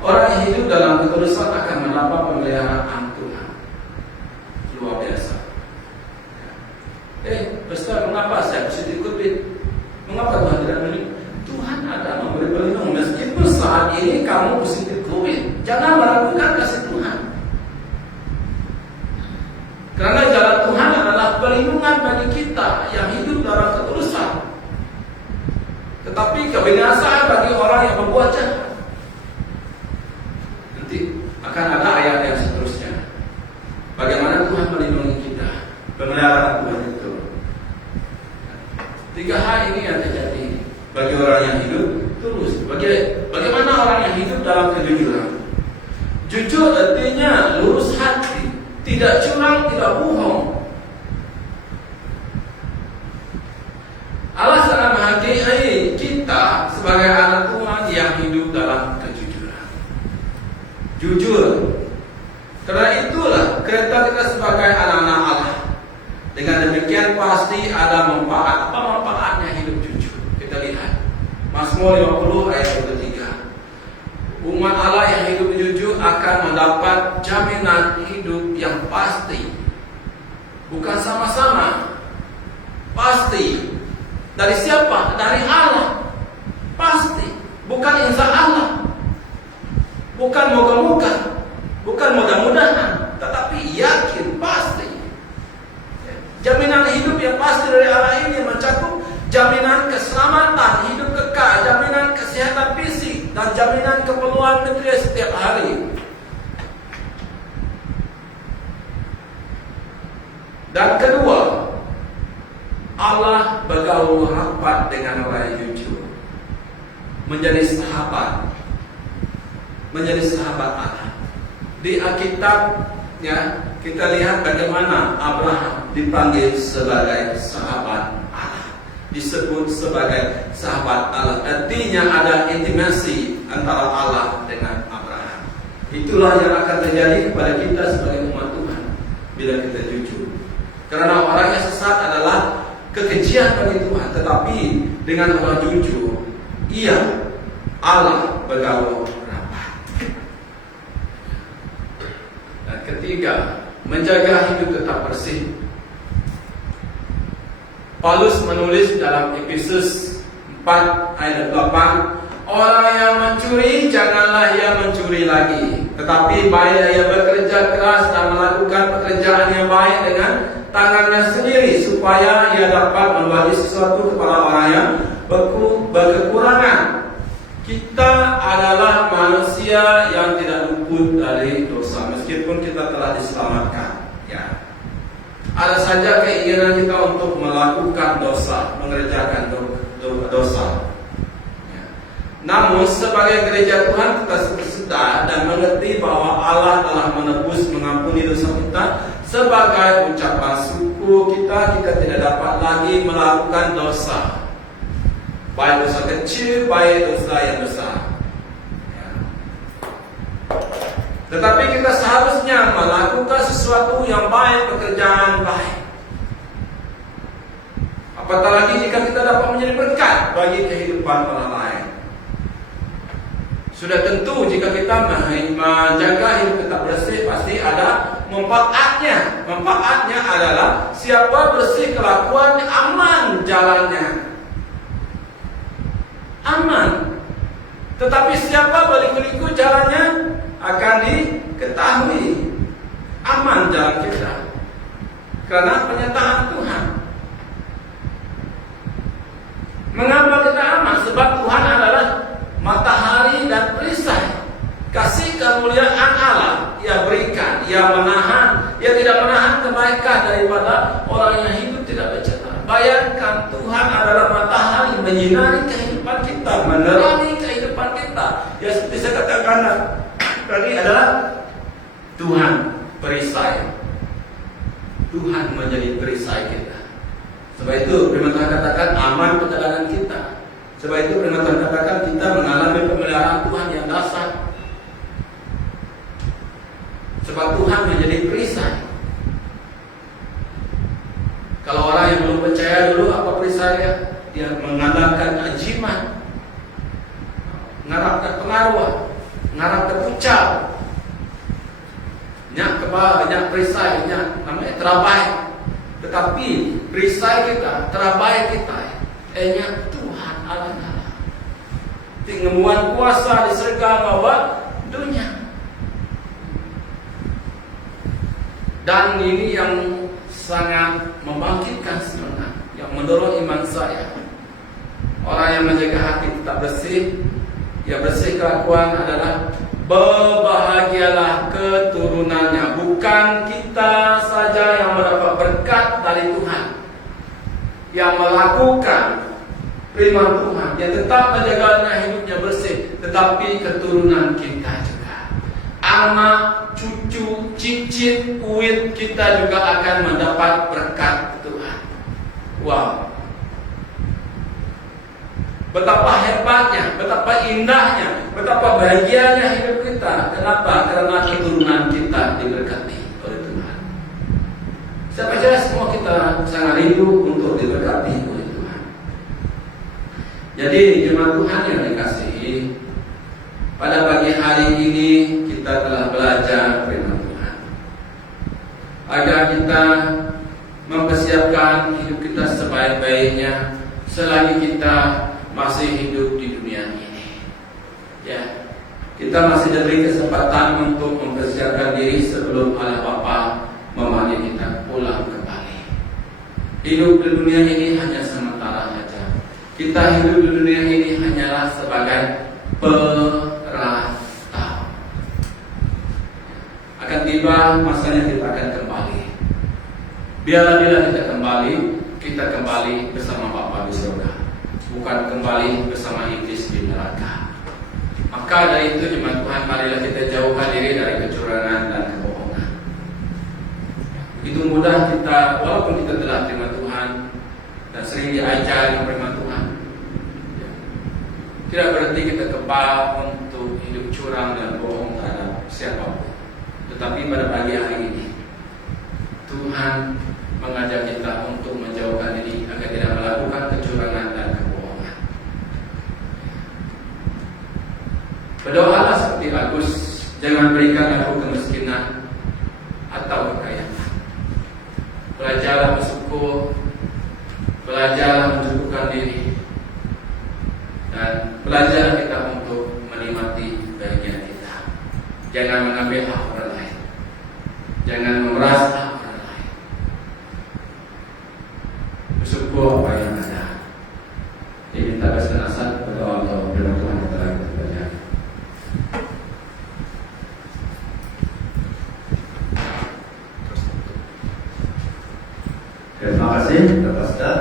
orang yang hidup dalam ketulusan akan mendapat pemeliharaan Tuhan. Luar biasa. Ustaz, mengapa saya mesti diikuti? Mengapa Tuhan tidak memberi? Tuhan ada memberi perlindungan. Meskipun saat ini kamu positif COVID, jangan meragukan kasih Tuhan. Karena jalan Tuhan adalah perlindungan bagi kita yang hidup dalam ketulusan. Tetapi kebinasaan bagi orang yang berbuat jahat. Nanti akan ada ayat yang seterusnya. Bagaimana Tuhan melindungi kita, pemeliharaan Tuhan itu. 3 hal ini yang terjadi bagi orang yang hidup tulus. Bagaimana orang yang hidup dalam kejujuran? Jujur artinya lurus hati, tidak curang, tidak bohong. Allah sangat menghargai kita sebagai anak Tuhan yang hidup dalam kejujuran. Jujur. Karena itulah kereta kita sebagai anak-anak Allah. Dengan demikian pasti ada manfaat. Apa manfaatnya hidup jujur? Kita lihat Mazmur 50 ayat 23. Umat Allah yang hidup jujur akan mendapat jaminan hidup yang pasti. Bukan sama-sama, pasti. Dari siapa? Dari Allah. Pasti. Bukan insya Allah, bukan moga-moga, bukan mudah-mudahan, tetapi yakin, pasti. Jaminan hidup yang pasti dari Allah ini mencakup jaminan keselamatan, hidup kekal, jaminan kesehatan fisik, dan jaminan keperluan material setiap hari. Dan kedua, Allah bergaul rapat dengan orang yang jujur, menjadi sahabat Allah. Di Alkitab, ya, kita lihat bagaimana Abraham dipanggil sebagai sahabat Allah, disebut sebagai sahabat Allah. Artinya ada intimasi antara Allah dengan Abraham. Itulah yang akan terjadi kepada kita sebagai umat Tuhan bila kita jujur. Karena orang yang sesat adalah kekejian bagi Tuhan, tetapi dengan orang jujur, Allah bergaul rapat. Dan ketiga, menjaga hidup tetap bersih. Paulus menulis dalam Efesus 4 ayat 8, orang yang mencuri janganlah ia mencuri lagi, tetapi baiklah ia bekerja keras dan melakukan pekerjaan yang baik dengan tangannya sendiri, supaya ia dapat membagi sesuatu kepada orang yang berkekurangan. Kita adalah manusia yang tidak luput dari dosa, meskipun kita telah diselamatkan. Ya, ada saja keinginan kita untuk melakukan dosa, mengerjakan dosa. Ya. Namun sebagai gereja Tuhan, kita sedar dan mengerti bahwa Allah telah menebus, mengampuni dosa kita. Sebagai ucapan syukur kita tidak dapat lagi melakukan dosa, baik dosa kecil, baik dosa yang besar. Ya. Tetapi kita seharusnya melakukan sesuatu yang baik, pekerjaan baik. Apatah lagi jika kita dapat menjadi berkat bagi kehidupan orang lain. Sudah tentu jika kita menjaga hidup tetap bersih, pasti ada manfaatnya. Manfaatnya adalah siapa bersih kelakuan, aman jalannya. Aman. Tetapi siapa berliku-liku jalannya akan diketahui. Aman jalan kita, karena penyertaan Tuhan. Mengapa kita aman? Sebab Tuhan adalah matahari dan perisai. Kasih kemuliaan Allah Ia berikan, Ia menahan, Ia tidak menahan kebaikan daripada orang yang hidup tidak bercela. Bayangkan, Tuhan adalah matahari menyinari kehidupan kita, menerangi kehidupan kita. Ya, seperti saya katakan tadi, adalah Tuhan perisai. Tuhan menjadi perisai kita. Sebab itu firman Tuhan katakan aman perjalanan kita. Sebab itu firman Tuhan katakan kita mengalami pemeliharaan Tuhan yang dahsyat. Sebab Tuhan menjadi perisai. Kalau orang yang belum percaya dulu apa perisainya, dia mengandalkan ajiman, ngarapkan pengaruh, ngarapkan pucal, nyak kebal, nyak perisai, nyak namanya terabai. Tetapi perisai kita, terabai kita, nyak Tuhan Allah. Tingemuan kuasa diserga bahwa dunia. Dan ini yang sangat membangkitkan semangat, yang mendorong iman saya. Orang yang menjaga hati tetap bersih, ya bersih kelakuan adalah berbahagialah keturunannya. Bukan kita saja yang mendapat berkat dari Tuhan, yang melakukan firman Tuhan, yang tetap menjaga hidupnya bersih, tetapi keturunan kita juga, anak, cucu, cicit, kuit kita juga akan mendapat berkat Tuhan. Wow, betapa hebatnya, betapa indahnya, betapa bahagianya hidup kita. Kenapa? Karena keturunan kita diberkati oleh Tuhan. Saya percaya semua kita sangat rindu untuk diberkati oleh Tuhan. Jadi jemaat Tuhan yang dikasihi, pada pagi hari ini kita kita telah belajar firman Tuhan, agar kita mempersiapkan hidup kita sebaik-baiknya selagi kita masih hidup di dunia ini. Ya, kita masih diberi kesempatan untuk mempersiapkan diri sebelum Allah Bapa memanggil kita pulang kembali. Hidup di dunia ini hanya sementara saja. Kita hidup di dunia ini hanyalah sebagai perantau. Akan tiba masanya kita akan kembali. Biarlah bila kita kembali bersama Bapa di surga, bukan kembali bersama iblis di neraka. Maka dari itu jemaat Tuhan, marilah kita jauhkan diri dari kecurangan dan kebohongan. Itu mudah kita, walaupun kita telah terima Tuhan dan sering diajar dengan firman Tuhan, tidak berarti kita kebal untuk hidup curang dan bohong terhadap siapapun. Tetapi pada pagi hari ini Tuhan mengajak kita untuk menjauhkan diri agar tidak melakukan kecurangan dan kebohongan. Berdoalah seperti Agus, jangan berikan aku kemiskinan atau kekayaan. Belajarlah bersyukur, belajarlah mencukupkan diri, dan belajar kita untuk menikmati bagian kita. Jangan mengambil hak orang lain, jangan memeras hak orang lain. Bersyukur apa yang ada. Diminta bersenasat berdoa untuk firman Tuhan yang telah kita baca. Terima kasih Bapak Ustaz.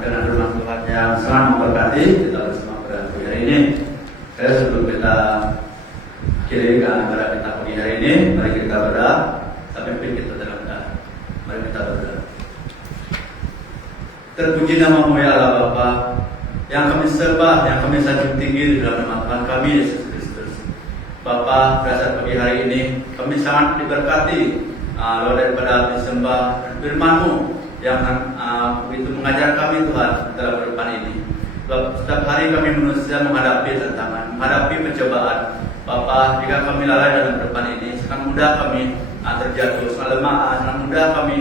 Dengan firman Tuhan yang sangat memberkati kita bersama pada pagi hari ini. Saya sebelum kita akhiri acara kita pagi hari ini, mari kita berdoa. Sampai kita dalam doa. Mari kita berdoa. Terpuji nama-Mu ya Allah Bapa, yang kami sembah, yang kami sanjung tinggi di dalam nama Tuhan kami Yesus Kristus. Bapa, pada pagi hari ini kami sangat diberkati daripada disembah firman-Mu yang begitu mengajar kami Tuhan dalam kehidupan ini. Setiap hari kami manusia menghadapi tantangan, menghadapi pencobaan. Bapa, jika kami lalai dalam kehidupan ini, sangat mudah kami terjatuh, sangat lemah, sangat mudah kami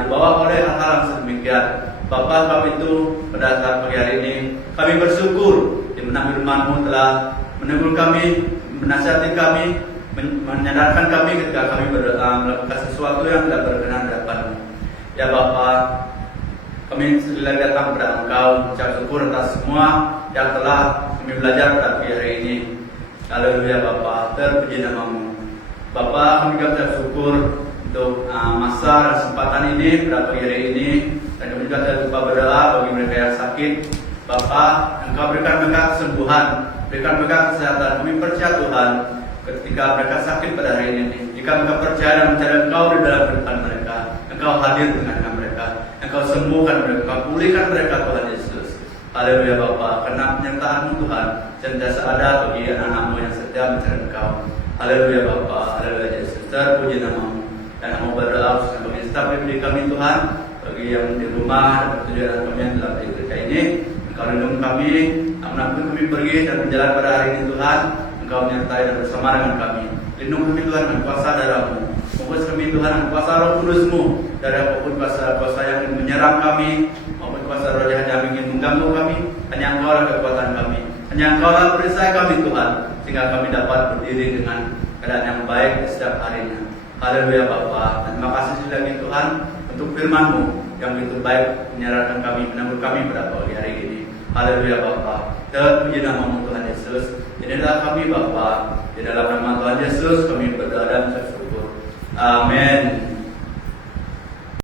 dibawa oleh hal-hal yang sedemikian. Bapa, kami itu pada saat pagi hari ini kami bersyukur di mana firman-Mu telah menegur kami, menasihati kami, menyadarkan kami ketika kami melakukan sesuatu yang tidak berkenan di hadapan-Mu. Ya Bapa, kami sekali lagi datang kepada Engkau, ucap syukur atas semua yang telah kami belajar pada pagi hari ini. Haleluya Bapa, terpuji nama-Mu. Bapa, kami ucap syukur untuk masa kesempatan ini pada pagi hari ini, dan kami juga tidak lupa berdoa bagi mereka yang sakit. Bapa, Engkau berikan mereka kesembuhan, berikan mereka kesehatan. Kami percaya Tuhan, ketika mereka sakit pada hari ini, jika mereka percaya dan mencari Engkau di dalam kehidupan mereka, Engkau hadir dengan mereka, Engkau sembuhkan mereka, Engkau pulihkan mereka Tuhan Yesus. Haleluya Bapa, karena penyertaan-Mu Tuhan sentiasa ada bagi anak-anak-Mu yang setia mencari Engkau. Haleluya Bapa, haleluya Yesus, terpuji nama-Mu. Dan kami berdoa bagi setiap pribadi kami Tuhan, bagi yang di rumah dan bertujuan kami yang dalam gereja ini, Engkau lindungi kami, amanapun kami pergi dan berjalan pada hari ini Tuhan, Engkau menyertai dan bersama dengan kami. Lindungi kami Tuhan dengan kuasa darah-Mu. Fokus kami Tuhan dengan kuasa Roh Kudus-Mu, dari apapun kuasa yang ingin menyerang kami, maupun kuasa roh jahat yang ingin mengganggu kami. Hanya Engkau lah kekuatan kami, hanya Engkau lah perisai kami Tuhan, sehingga kami dapat berdiri dengan keadaan yang baik di setiap harinya. Haleluya Bapa, terima kasih sekali lagi Tuhan untuk firman-Mu yang begitu baik menyadarkan kami, menegur kami pada pagi hari ini. Haleluya Bapa, terpuji nama-Mu Tuhan Yesus. Inilah kami Bapa, di dalam nama Tuhan Yesus kami berdoa dan bersyukur. Amin.